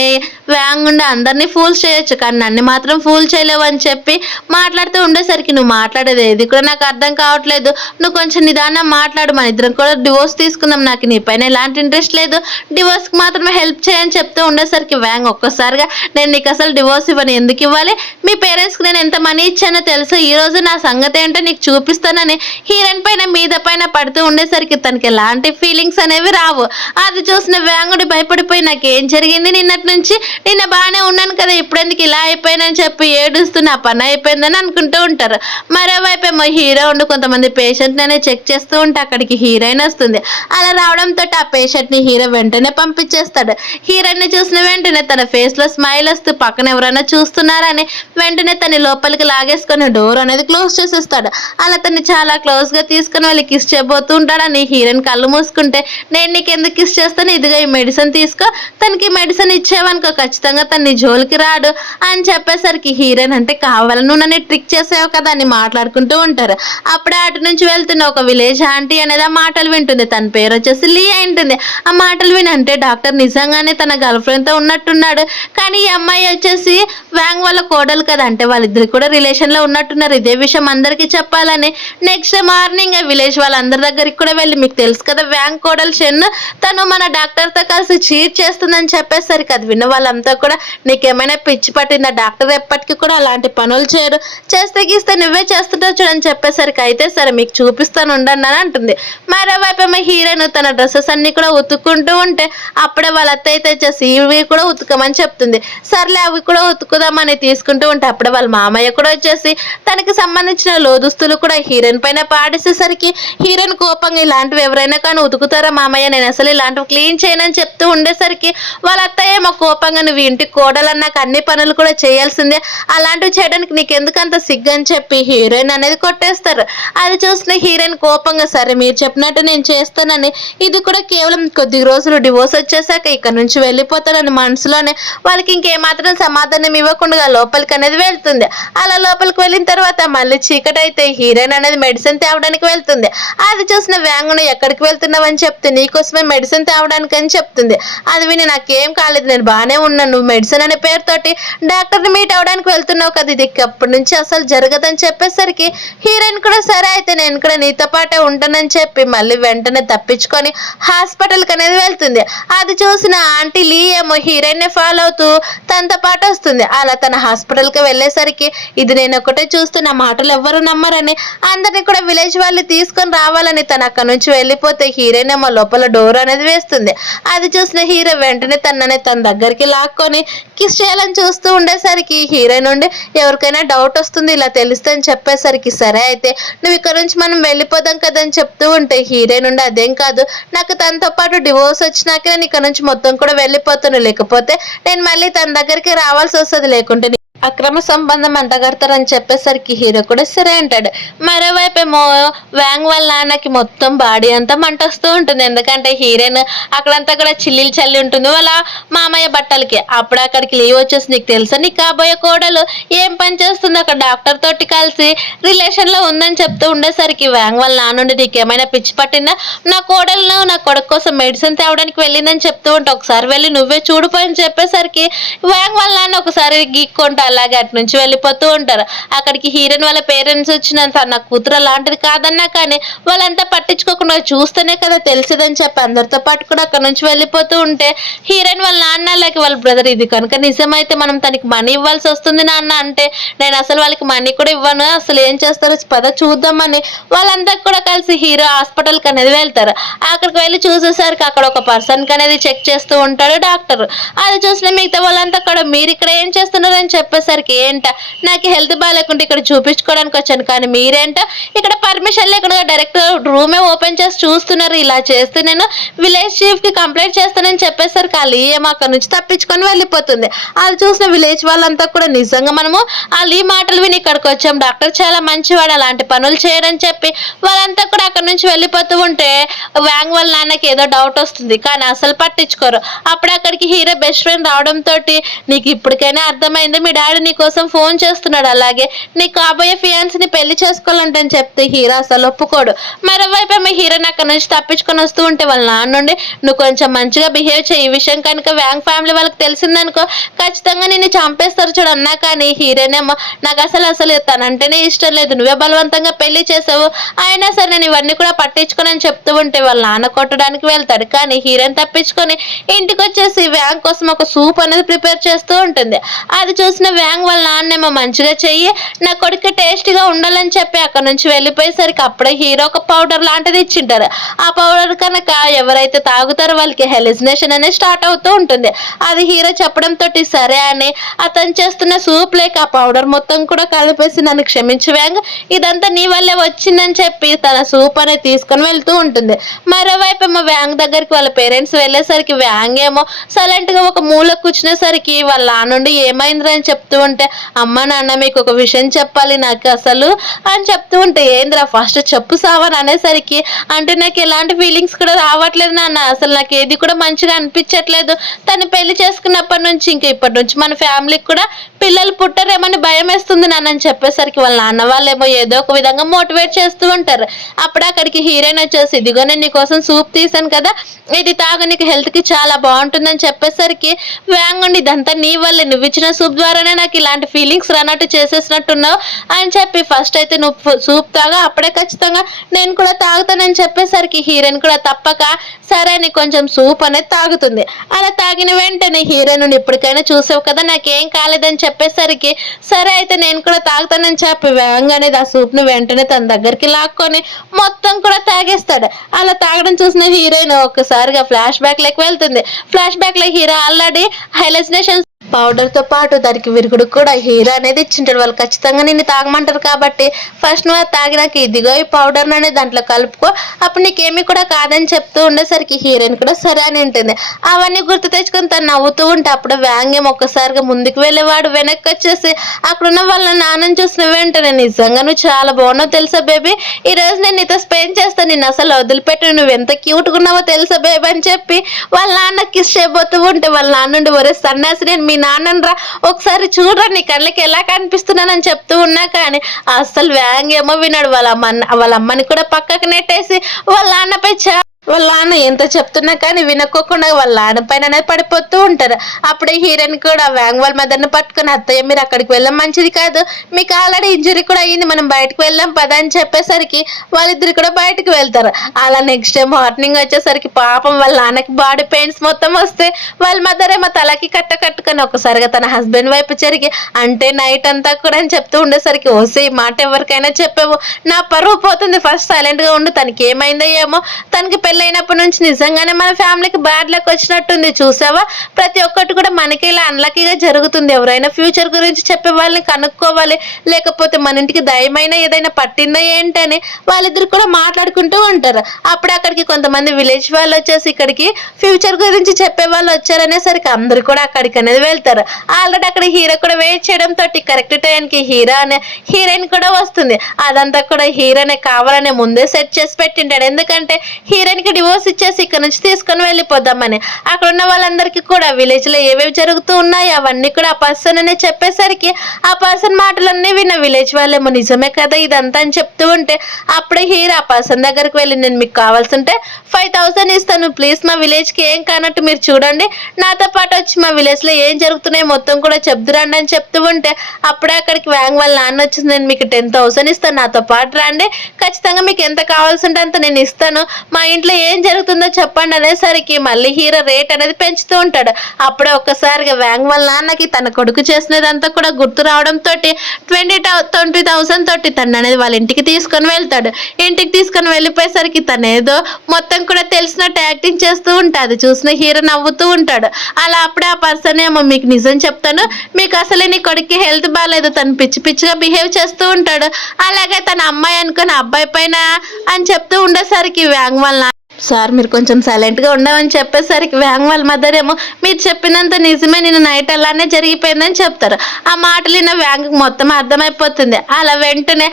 వ్యాంగ్ ఉండి అందరినీ ఫూల్స్ చేయొచ్చు కానీ నన్ను మాత్రం ఫూల్ చేయలేవు అని చెప్పి మాట్లాడుతూ ఉండేసరికి నువ్వు మాట్లాడేది ఏది కూడా నాకు అర్థం కావట్లేదు, నువ్వు కొంచెం నిదానం మాట్లాడు, మన ఇద్దరం కూడా డివోర్స్ తీసుకుందాం, నాకు నీ పైన ఎలాంటి ఇంట్రెస్ట్ లేదు, డివోర్స్కి మాత్రమే హెల్ప్ చేయని చెప్తూ ఉండేసరికి వ్యాంగ్ ఒక్కసారిగా నేను నీకు అసలు డివోర్స్ ఇవ్వను, ఎందుకు ఇవ్వాలి, మీ పేరెంట్స్కి నేను ఎంత మనీ ఇచ్చానో తెలుసు, ఈ రోజు నా సంగతి ఏంటో నీకు చూపిస్తానని హీరోయిన్ పైన మీద పైన పడుతూ ఉండేసరికి తనకి ఎలాంటి ఫీలింగ్స్ అనేవి రావు. అది చూసిన వ్యాంగుడి భయపడిపోయి నాకేం జరిగింది నిన్నటి నుంచి, నిన్న బాగానే ఉన్నాను కదా, ఇప్పుడెందుకు ఇలా అయిపోయానని చెప్పి ఏడుస్తూ నా పని అయిపోయిందని అనుకుంటూ ఉంటారు. మరోవైపు ఏమో హీరో ఉండి కొంతమంది పేషెంట్ అనే చెక్ చేస్తూ ఉంటే అక్కడికి హీరోయిన్ వస్తుంది. అలా రావడంతో ఆ పేషెంట్ ని హీరో వెంటనే పంపించేస్తాడు. హీరోయిన్ ని చూసిన వెంటనే తన ఫేస్ లో స్మైల్ వస్తూ పక్కన ఎవరైనా చూస్తున్నారని వెంటనే తన లోపలికి లాగేసుకొని డోర్ అనేది క్లోజ్ చేసేస్తాడు. అలా తను చాలా క్లోజ్ గా తీసుకుని వెళ్ళి కిస్ చేయబోతూ ఉంటాడని హీరోయిన్ కళ్ళు మూసుకుంటే, నేను నీకు ఎందుకు కిస్ చేస్తాను, ఇదిగా ఈ మెడిసిన్ తీసుకో, తనకి మెడిసిన్ ఇచ్చేవనుకో ఖచ్చితంగా తన జోలికి రాడు అని చెప్పేసరికి హీరోయిన్ అంటే కావాలని నువ్వు నన్ను ట్రిక్ చేసావు కదా అని మాట్లాడుకుంటూ ఉంటారు. అప్పుడే అటు నుంచి వెళ్తున్న ఒక విలేజ్ ఆంటీ అనేది ఆ మాటలు వింటుంది. తన పేరు వచ్చేసి లీ ఉంటుంది. ఆ మాటలు విని అంటే డాక్టర్ నిజంగానే తన గర్ల్ ఫ్రెండ్ తో ఉన్నట్టున్నాడు, కానీ ఈ అమ్మాయి వచ్చేసి వ్యాంగ్ వాళ్ళ కోడలు కదా, అంటే వాళ్ళిద్దరు కూడా రిలేషన్ లో ఉన్నట్టున్నారు, ఇదే విషయం అందరికీ చెప్పాలని నెక్స్ట్ మార్నింగ్ విలేజ్ వాళ్ళందరి దగ్గరికి కూడా వెళ్ళి, మీకు తెలుసు కదా వ్యాంగ్ కోడలు షెన్, తను మన డాక్టర్ తో కలిసి చీట్ చేస్తుందని చెప్పేసరికి అది విన్న వాళ్ళంతా కూడా నీకేమైనా పిచ్చి పట్టిందా, డాక్టర్ ఎప్పటికీ కూడా అలాంటి పనులు చేయరు, చేస్తే గీస్తే నువ్వే చేస్తుంటావు చూడని చెప్పేసరికి అయితే సరే మీకు చూపిస్తాను ఉండండి అని అంటుంది. మరోవైపు ఏమో హీరోయిన్ తన డ్రెస్సెస్ అన్ని కూడా ఉతుక్కుంటూ ఉంటే అప్పుడే వాళ్ళ అత్త అయితే వచ్చేసి ఇవి కూడా ఉతుకమని చెప్తుంది. సర్లే అవి కూడా ఉతుకుదామని తీసుకుంటూ ఉంటే అప్పుడే వాళ్ళ మామయ్య కూడా వచ్చేసి తనకి సంబంధించిన లోదుస్తులు కూడా హీరోయిన్ పైన పాడేసేసరికి హీరోయిన్ కోపంగా, ఇలాంటివి ఎవరైనా కానీ ఉతుకుతారా మామయ్య, నేను అసలు ఇలాంటివి క్లీన్ చేయనని చెప్తూ ఉండేసరికి వాళ్ళ అత్తయ్య ఏమో కోపంగా, నువ్వు ఇంటి కోడలన్నాక అన్ని పనులు కూడా చేయాల్సిందే, అలాంటివి చేయడానికి నీకు ఎందుకు అంత సిగ్గు అని చెప్పి హీరోయిన్ అనేది కొట్టేస్తారు. అది చూసిన హీరోయిన్ కోపంగా, సరే మీరు చెప్పినట్టు నేను చేస్తానని, ఇది కూడా కేవలం కొద్ది రోజులు డివోర్స్ వచ్చేసాక ఇక్కడ నుంచి వెళ్ళిపోతానని మనసులోనే వాళ్ళకి ఇంకేమాత్రం సమాధానం ఇవ్వకుండా లోపలికి అనేది వెళ్తుంది. అలా లోపలికి వెళ్ళిన తర్వాత మళ్ళీ చీకటి అయితే హీరోయిన్ అనేది మెడిసిన్ తేవడానికి వెళ్తుంది. అది చూసిన వ్యాంగును ఎక్కడికి వెళ్తున్నావు అని చెప్తే, నీకోసమే మెడిసిన్ తేవడానికి అని చెప్తుంది. అది విని నాకేం కాలేదు, నేను బాగానే ఉన్నాను, నువ్వు మెడిసిన్ అనే పేరుతోటి డాక్టర్ని మీట్ అవడానికి వెళ్తున్నావు కదా, ఇది అప్పటి నుంచి అసలు జరగదని చెప్పేసరికి హీరోయిన్ కూడా సరే అయితే నేను కూడా నీతో పాటే ఉంటానని చెప్పి మళ్ళీ వెంటనే తప్పించుకొని హాస్పిటల్కి అనేది వెళ్తుంది. అది చూసిన ఆంటీ లీ ఏమో హీరోయిన్ ని ఫాలో అవుతూ తనతో పాటు వస్తుంది. అలా తన హాస్పిటల్కి వెళ్ళేసరికి, ఇది నేను ఒకటే చూస్తున్న మాటలు ఎవ్వరు నమ్మరని అందరినీ కూడా విలేజ్ వాళ్ళు తీసుకొని రావాలని తను అక్కడ నుంచి వెళ్ళిపోతే హీరోయిన్ ఏమో లోపల డోర్ అనేది వేస్తుంది. అది చూసిన హీరో వెంటనే తనని తన దగ్గరికి లాక్కొని కిస్ చేయాలని చూస్తూ ఉండేసరికి హీరోయిన్ నుండి ఎవరికైనా డౌట్ వస్తుంది ఇలా తెలుస్తే అని చెప్పేసరికి, సరే అయితే నువ్వు ఇక్కడ నుంచి మనం వెళ్ళిపోదాం కదా అని చెప్తూ ఉంటే హీరోయిన్ నుండి, అదేం కాదు, నాకు తనతో పాటు డివోర్స్ వచ్చినాక నేను ఇక్కడ నుంచి మొత్తం కూడా వెళ్ళిపోతాను, లేకపోతే నేను మళ్ళీ తన దగ్గరికి రావాల్సి వస్తుంది, లేకుంటే అక్రమ సంబంధం అంటగడతారని చెప్పేసరికి హీరో కూడా సరే అంటాడు. మరోవైపు ఏమో వ్యాంగ్ వాళ్ళ నాన్నకి మొత్తం బాడీ అంతా మంటొస్తూ ఉంటుంది, ఎందుకంటే హీరోయిన్ అక్కడంతా కూడా చిల్లీలు చల్లి ఉంటుంది వాళ్ళ మామయ్య బట్టలకి. అప్పుడు అక్కడికి లీవ్ వచ్చేసి, నీకు తెలుసా నీ కాబోయే కోడలు ఏం పని చేస్తుంది అక్కడ డాక్టర్ తోటి కలిసి రిలేషన్ లో ఉందని చెప్తూ ఉండేసరికి వ్యాంగ్ వాళ్ళ నాన్నుండి, నీకేమైనా పిచ్చి పట్టిందా, నా కోడలను నా కొడుకు కోసం మెడిసిన్ తేవడానికి వెళ్ళిందని చెప్తూ ఉంటే ఒకసారి వెళ్ళి నువ్వే చూడిపోయని చెప్పేసరికి వ్యాంగ్ వాళ్ళ నాన్న ఒకసారి గీక్కుంటా అలాగే అటు నుంచి వెళ్ళిపోతూ ఉంటారు. అక్కడికి హీరోయిన్ వాళ్ళ పేరెంట్స్ వచ్చినంత నా కూతురు అలాంటిది కాదన్నా కానీ వాళ్ళంతా పట్టించుకోకుండా చూస్తేనే కదా తెలిసేదని చెప్పి అందరితో పాటు కూడా అక్కడ నుంచి వెళ్ళిపోతూ ఉంటే హీరోయిన్ వాళ్ళ నాన్న అలాగే వాళ్ళ బ్రదర్, ఇది కనుక నిజమైతే మనం తనకి మనీ ఇవ్వాల్సి వస్తుంది నాన్న అంటే, నేను అసలు వాళ్ళకి మనీ కూడా ఇవ్వను, అసలు ఏం చేస్తారో పద చూద్దామని వాళ్ళంతా కూడా కలిసి హీరో హాస్పిటల్కి అనేది వెళ్తారు. అక్కడికి వెళ్ళి చూసేసరికి అక్కడ ఒక పర్సన్కి అనేది చెక్ చేస్తూ ఉంటాడు డాక్టర్. అది చూసిన మిగతా వాళ్ళంతా కూడా, మీరు ఇక్కడ ఏం చేస్తున్నారు అని చెప్పేసరికి, ఏంట నాకు హెల్త్ బాగాలేకుంటే ఇక్కడ చూపించుకోవడానికి వచ్చాను, కానీ మీరేంట ఇక్కడ పర్మిషన్ లేకుండా డైరెక్ట్ రూమే ఓపెన్ చేసి చూస్తున్నారు, ఇలా చేస్తే నేను విలేజ్ చీఫ్ కి కంప్లైంట్ చేస్తానని చెప్పేసరికి అలీ ఏమో అక్కడ నుంచి తప్పించుకొని వెళ్ళిపోతుంది. అది చూసిన విలేజ్ వాళ్ళంతా కూడా నిజంగా మనము అలీ మాటలు విని ఇక్కడికి వచ్చాం, డాక్టర్ చాలా మంచివాడు, అలాంటి పనులు చేయడని చెప్పి వాళ్ళంతా కూడా అక్కడ నుంచి వెళ్ళిపోతూ ఉంటే వ్యాంగ్ వాళ్ళ నాన్నకి ఏదో డౌట్ వస్తుంది, కానీ అసలు పట్టించుకోరు. అప్పుడు అక్కడికి హీరో బెస్ట్ ఫ్రెండ్ రావడంతో, నీకు ఇప్పటికైనా అర్థమైంది, మీ డాడీ నీ కోసం ఫోన్ చేస్తున్నాడు, అలాగే నీ కాబోయే ఫియాన్సీని పెళ్లి చేసుకోవాలంటని చెప్తే హీరో అసలు ఒప్పుకోడు. మరోవైపు ఏమో హీరోని అక్కడ నుంచి తప్పించుకొని వస్తూ ఉంటే వాళ్ళ నాన్న నుండి, నువ్వు కొంచెం మంచిగా బిహేవ్ చేయి, ఈ విషయం కనుక వ్యాంగ్ ఫ్యామిలీ వాళ్ళకి తెలిసిందనుకో ఖచ్చితంగా నిన్ను చంపేస్తారు చూడు అన్నా, కానీ హీరోనేమో నాకు అసలు తనంటేనే ఇష్టం లేదు, నువ్వే బలవంతంగా పెళ్లి చేసావు, అయినా సరే నేను ఇవన్నీ కూడా పట్టించుకొని అని చెప్తూ ఉంటే వాళ్ళ నాన్న కొట్టడానికి వెళ్తాడు. కానీ హీరోని తప్పించుకొని ఇంటికి వచ్చేసి వ్యాంగ్ కోసం ఒక సూప్ అనేది ప్రిపేర్ చేస్తూ ఉంటుంది. అది చూసిన వ్యాంగ్ వాళ్ళ నాన్నేమో మంచిగా చెయ్యి నా కొడుకు టేస్టీగా ఉండాలని చెప్పి అక్కడ నుంచి వెళ్ళిపోయేసరికి అప్పుడే హీరో ఒక పౌడర్ లాంటిది ఇచ్చింటారు. ఆ పౌడర్ కనుక ఎవరైతే తాగుతారో వాళ్ళకి హెలిసినేషన్ అనేది స్టార్ట్ అవుతూ ఉంటుంది. అది హీరో చెప్పడంతో సరే అని అతను చేస్తున్న సూప్ లేక ఆ పౌడర్ మొత్తం కూడా కలిపేసి నన్ను క్షమించు వ్యాంగ్, ఇదంతా నీ వల్లే వచ్చిందని చెప్పి తన సూప్ అనేది తీసుకొని వెళ్తూ ఉంటుంది. మరోవైపు ఏమో వ్యాంగ్ దగ్గరికి వాళ్ళ పేరెంట్స్ వెళ్ళేసరికి వ్యాంగ్ ఏమో సైలెంట్ గా ఒక మూల కూర్చునేసరికి వాళ్ళ నుండి ఏమైందిరా అని చెప్తూ ఉంటే, అమ్మ నాన్న మీకు ఒక విషయం చెప్పాలి నాకు అసలు అని చెప్తూ ఉంటే, ఏంద్రా ఫస్ట్ చెప్పు సావని అనేసరికి, అంటే నాకు ఎలాంటి ఫీలింగ్స్ కూడా రావట్లేదు నాన్న, అసలు నాకు ఏది కూడా మంచిగా అనిపించట్లేదు. తను పెళ్లి చేసుకున్నప్పటి నుంచి ఇంకా ఇప్పటి నుంచి మన ఫ్యామిలీకి కూడా పిల్లలు పుట్టరేమని భయం వేస్తుంది నాన్న అని చెప్పేసరికి వాళ్ళ నాన్న వాళ్ళేమో ఏదో ఒక విధంగా మోటివేట్ చేస్తూ ఉంటారు. అప్పుడు అక్కడికి హీరోయిన్ వచ్చేసి, ఇదిగో నేను నీకోసం సూప్ తీసాను కదా, ఇది తాగు నీకు హెల్త్ కి చాలా బాగుంటుందని చెప్పేసరికి వ్యాంగ్ ఉండి, ఇదంతా నీ వల్లే, నువ్వు ఇచ్చిన సూప్ ద్వారానే నాకు ఇలాంటి ఫీలింగ్స్ రానట్టు చేసేసినట్టున్నావు అని చెప్పి, ఫస్ట్ అయితే నువ్వు సూప్ తాగా అప్పుడే ఖచ్చితంగా నేను కూడా తాగుతానని చెప్పేసరికి హీరోయిన్ కూడా తప్పక సరే అని కొంచెం సూప్ అనేది తాగుతుంది. అలా తాగిన వెంటనే హీరోయిన్ ఇప్పటికైనా చూసావు కదా నాకేం కాలేదని చెప్పేసరికి, సరే అయితే నేను కూడా తాగుతానని చెప్పి వ్యాంగ్ అనేది ఆ సూప్ ను వెంటనే తన దగ్గరికి లాక్కొని మొత్తం కూడా తాగేస్తాడు. అలా తాగడం చూసిన హీరోయిన్ ఒక్కసారిగా ఫ్లాష్ బ్యాక్ లెక్క వెళ్తుంది. ఫ్లాష్ బ్యాక్ లో హీరో ఆల్రెడీ హెలిసినేషన్ పౌడర్ తో పాటు దానికి విరుగుడు కూడా హీరో అనేది ఇచ్చింటాడు. వాళ్ళు ఖచ్చితంగా నిన్ను తాగమంటారు కాబట్టి ఫస్ట్ నువ్వు తాగినాక ఇదిగో ఈ పౌడర్ అనేది దాంట్లో కలుపుకో, అప్పుడు నీకేమీ కూడా కాదని చెప్తూ ఉండేసరికి హీరోయిన్ కూడా సరే అని ఉంటుంది. అవన్నీ గుర్తు తెచ్చుకొని తను నవ్వుతూ ఉంటే అప్పుడు వ్యాంగ్ ఏమో ఒక్కసారిగా ముందుకు వెళ్ళేవాడు వెనక్కి వచ్చేసి అక్కడున్న వాళ్ళ నాన్నని చూసిన వెంటనే, నిజంగా నువ్వు చాలా బాగున్నావు తెలుసా బేబీ, ఈ రోజు నేను నీతో స్పెండ్ చేస్తాను, నిన్ను అసలు వదిలిపెట్టి నువ్వు ఎంత క్యూట్గా ఉన్నావో తెలుసా బేబీ అని చెప్పి వాళ్ళ నాన్న కిస్ చేయబోతూ ఉంటే వాళ్ళ నాన్న నుండి ఒరే సన్యాసి నేను మీ నాన్నరా ఒకసారి చూడరా నీ కళ్ళకి ఎలా కనిపిస్తున్నానని చెప్తూ ఉన్నా కానీ అస్సలు వ్యాంగ్ ఏమో విన్నాడు. వాళ్ళ అమ్మని కూడా పక్కకు నెట్టేసి వాళ్ళ నాన్నపై వాళ్ళ నాన్న ఎంత చెప్తున్నా కానీ వినకోకుండా వాళ్ళ నాన్న పైన పడిపోతూ ఉంటారు. అప్పుడే హీరోయిన్ కూడా వ్యాంగ్ వాళ్ళ మదర్ని పట్టుకుని, అత్తయ్య మీరు అక్కడికి వెళ్ళడం మంచిది కాదు, మీకు ఆల్రెడీ ఇంజరీ కూడా అయ్యింది, మనం బయటకు వెళ్దాం పద అని చెప్పేసరికి వాళ్ళిద్దరు కూడా బయటకు వెళ్తారు. అలా నెక్స్ట్ డే మార్నింగ్ వచ్చేసరికి పాపం వాళ్ళ నాన్నకి బాడీ పెయిన్స్ మొత్తం వస్తే వాళ్ళ మదర్ ఏమో తలకి కట్టుకొని ఒకసారిగా తన హస్బెండ్ వైపు జరిగి, అంటే నైట్ అంతా కూడా అని చెప్తూ ఉండేసరికి, ఓసే ఈ మాట ఎవరికైనా చెప్పావు నా పరువు పోతుంది, ఫస్ట్ సైలెంట్ గా ఉండు, తనకి ఏమైందో ఏమో, తనకి పెళ్ళైనప్పటి నుంచి నిజంగానే మన ఫ్యామిలీకి బ్యాడ్ లక్ వచ్చినట్టుంది చూసావా, ప్రతి ఒక్కటి కూడా మనకి ఇలా అన్లక్కీగా జరుగుతుంది, ఎవరైనా ఫ్యూచర్ గురించి చెప్పే వాళ్ళని కనుక్కోవాలి, లేకపోతే మన ఇంటికి దయమైన ఏదైనా పట్టిందా ఏంటని వాళ్ళిద్దరు కూడా మాట్లాడుకుంటూ ఉంటారు. అప్పుడు అక్కడికి కొంతమంది విలేజ్ వాళ్ళు వచ్చేసి ఇక్కడికి ఫ్యూచర్ గురించి చెప్పే వాళ్ళు వచ్చారనేసరికి అందరు కూడా అక్కడికి అనేది వెళ్తారు. ఆల్రెడీ అక్కడ హీరో కూడా వెయిట్ చేయడంతో కరెక్ట్ టైంకి హీరోయిన్ కూడా వస్తుంది. అదంతా కూడా హీరోనే కావాలనే ముందే సెట్ చేసి పెట్టింటాడు, ఎందుకంటే హీరోయిన్ కి డివోర్స్ ఇచ్చేసి ఇక్కడ నుంచి తీసుకొని వెళ్ళిపోదామని. అక్కడ ఉన్న వాళ్ళందరికీ కూడా విలేజ్ లో ఏవేవి జరుగుతూ ఉన్నాయో అవన్నీ కూడా ఆ పర్సన్ అనే చెప్పేసరికి ఆ పర్సన్ మాటలన్నీ విన్న విలేజ్ వాళ్ళేమో నిజమే కదా ఇదంతా అని చెప్తూ ఉంటే అప్పుడే హీరో ఆ పర్సన్ దగ్గరికి వెళ్ళి, నేను మీకు కావాల్సింటే 5,000 ఇస్తాను, ప్లీజ్ మా విలేజ్ కి ఏం కానట్టు మీరు చూడండి, నాతో పాటు వచ్చి మా విలేజ్ లో ఏం జరుగుతున్నాయో మొత్తం కూడా చెప్తురండి అని చెప్తూ ఉంటే అప్పుడే అక్కడికి వ్యాంగ్ వాళ్ళ నాన్న వచ్చింది, నేను మీకు 10,000 ఇస్తాను, నాతో పాటు రండి, ఖచ్చితంగా మీకు ఎంత కావాల్సింటే అంత నేను ఇస్తాను, మా ఇంట్లో ఏం జరుగుతుందో చెప్పండి అనేసరికి మళ్ళీ హీరో రేట్ అనేది పెంచుతూ ఉంటాడు. అప్పుడే ఒక్కసారిగా వ్యాంగ్ వాళ్ళ నాన్నకి తన కొడుకు చేసినదంతా కూడా గుర్తు రావడంతో 20,000 తోటి తను అనేది వాళ్ళ ఇంటికి తీసుకొని వెళ్తాడు. ఇంటికి తీసుకొని వెళ్ళిపోయేసరికి తనేదో మొత్తం కూడా తెలిసినట్టు యాక్టింగ్ చేస్తూ ఉంటుంది, చూసిన హీరో నవ్వుతూ ఉంటాడు. అలా అప్పుడే ఆ పర్సన్ ఏమో, మీకు నిజం చెప్తాను, మీకు అసలే నీ కొడుక్కి హెల్త్ బాగాలేదు, తను పిచ్చిగా బిహేవ్ చేస్తూ ఉంటాడు, అలాగే తన అమ్మాయి అనుకుని అబ్బాయి పైన అని చెప్తూ ఉండేసరికి వ్యాంగ్ వాళ్ళ సార్ మీరు కొంచెం సైలెంట్గా ఉండమని చెప్పేసరికి వ్యాంగ్ వాళ్ళ మదర్ ఏమో, మీరు చెప్పినంత నిజమే, నేను నైట్ అలానే జరిగిపోయిందని చెప్తారు. ఆ మాటలు విన్న వ్యాంగ్ మొత్తం అర్థమైపోతుంది. అలా వెంటనే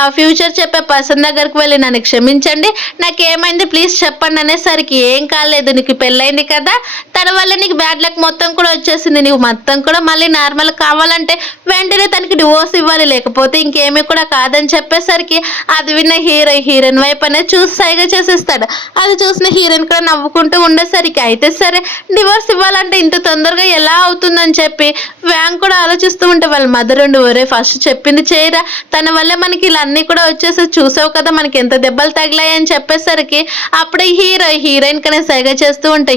ఆ ఫ్యూచర్ చెప్పే పర్సన్ దగ్గరికి వెళ్ళి, నన్ను క్షమించండి, నాకేమైంది ప్లీజ్ చెప్పండి అనేసరికి, ఏం కాలేదు, నీకు పెళ్ళైంది కదా, తన వల్ల నీకు బ్యాడ్ లక్ మొత్తం కూడా వచ్చేసింది, నీకు మొత్తం కూడా మళ్ళీ నార్మల్ కావాలంటే వెంటనే తనకి డివోర్స్ ఇవ్వాలి, లేకపోతే ఇంకేమీ కూడా కాదని చెప్పేసరికి అది విన్న హీరోయిన్ వైపు అనేది చూసి సైగా చేసేస్తాడు. అది చూసిన హీరోయిన్ కూడా నవ్వుకుంటూ ఉండేసరికి, అయితే సరే డివోర్స్ ఇవ్వాలంటే ఇంత తొందరగా ఎలా అవుతుందని చెప్పి వ్యాంగ్ కూడా ఆలోచిస్తూ ఉంటే వాళ్ళ మదర్ ఉండి, ఒరే ఫస్ట్ చెప్పింది చేయరా, తన వల్ల మనకి ఇలా అన్నీ కూడా వచ్చేసి చూసావు కదా మనకి ఎంత దెబ్బలు తగిలాయని చెప్పేసరికి అప్పుడే హీరోయిన్ కనే సైగా చేస్తూ ఉంటే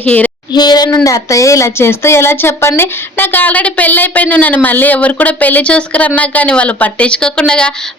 హీరోయిన్ నుండి అత్తయ్య ఇలా చేస్తే ఎలా చెప్పండి, నాకు ఆల్రెడీ పెళ్లి అయిపోయింది, నన్ను మళ్ళీ ఎవరు కూడా పెళ్లి చేసుకురన్నా కానీ వాళ్ళు పట్టించుకోకుండా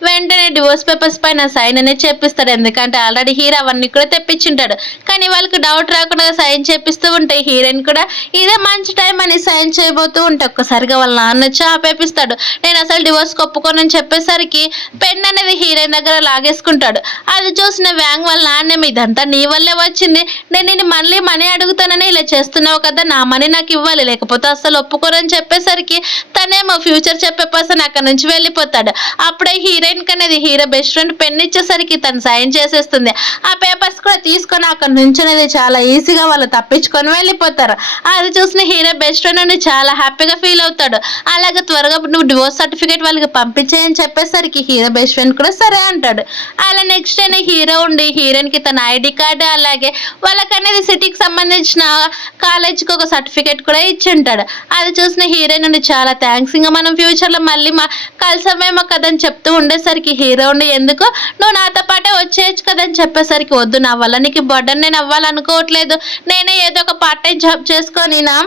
వెంటనే డివోర్స్ పేపర్స్ పైన సైన్ అనేది చేపిస్తాడు. ఎందుకంటే ఆల్రెడీ హీరో అవన్నీ కూడా తెప్పించుంటాడు. కానీ వాళ్ళకి డౌట్ రాకుండా సైన్ చేపిస్తూ ఉంటే హీరోయిన్ కూడా ఇదే మంచి టైం అని సైన్ చేయబోతూ ఉంటే ఒక్కసారిగా వాళ్ళ నాన్న వచ్చి ఆపేపిస్తాడు. నేను అసలు డివోర్స్ ఒప్పుకోనని చెప్పేసరికి పెన్ అనేది హీరోయిన్ దగ్గర లాగేసుకుంటాడు. అది చూసిన వ్యాంగ్ వాళ్ళ నాన్నేమో ఇదంతా నీ వల్లే వచ్చింది, నేను నేను మళ్ళీ మనీ అడుగుతానని ఇలా చేస్తున్నావు కదా, నా మనీ నాకు ఇవ్వాలి లేకపోతే అస్సలు ఒప్పుకోరని చెప్పేసరికి తనేమో ఫ్యూచర్ చెప్పే పర్సన్ అక్కడ నుంచి వెళ్ళిపోతాడు. అప్పుడే హీరోయిన్ అనేది హీరో బెస్ట్ ఫ్రెండ్ పెన్ ఇచ్చేసరికి తను సైన్ చేసేస్తుంది. ఆ పేపర్స్ కూడా తీసుకొని అక్కడ నుంచి అనేది చాలా ఈజీగా వాళ్ళు తప్పించుకొని వెళ్ళిపోతారు. అది చూసిన హీరో బెస్ట్ ఫ్రెండ్ నుండి చాలా హ్యాపీగా ఫీల్ అవుతాడు. అలాగే త్వరగా నువ్వు డివోర్స్ సర్టిఫికేట్ వాళ్ళకి పంపించేయని చెప్పేసరికి హీరో బెస్ట్ ఫ్రెండ్ కూడా సరే అంటాడు. అలా నెక్స్ట్ డే హీరో ఉండి హీరోయిన్ కి తన ఐడి కార్డు అలాగే వాళ్ళకనేది సిటీకి సంబంధించిన కాలేజ్కి ఒక సర్టిఫికేట్ కూడా ఇచ్చి ఉంటాడు. అది చూసిన హీరోయిన్ నుండి చాలా థ్యాంక్స్, ఇంకా మనం ఫ్యూచర్లో మళ్ళీ కలిసమేమో కదని చెప్తూ ఉండేసరికి హీరో ఉండి ఎందుకు నువ్వు నాతో పాటే వచ్చేయచ్చు కదని చెప్పేసరికి వద్దు, నా వల్ల నీకు బర్డన్ నేను అవ్వాలనుకోవట్లేదు, నేనే ఏదో ఒక పార్ట్ టైం జాబ్ చేసుకొని నా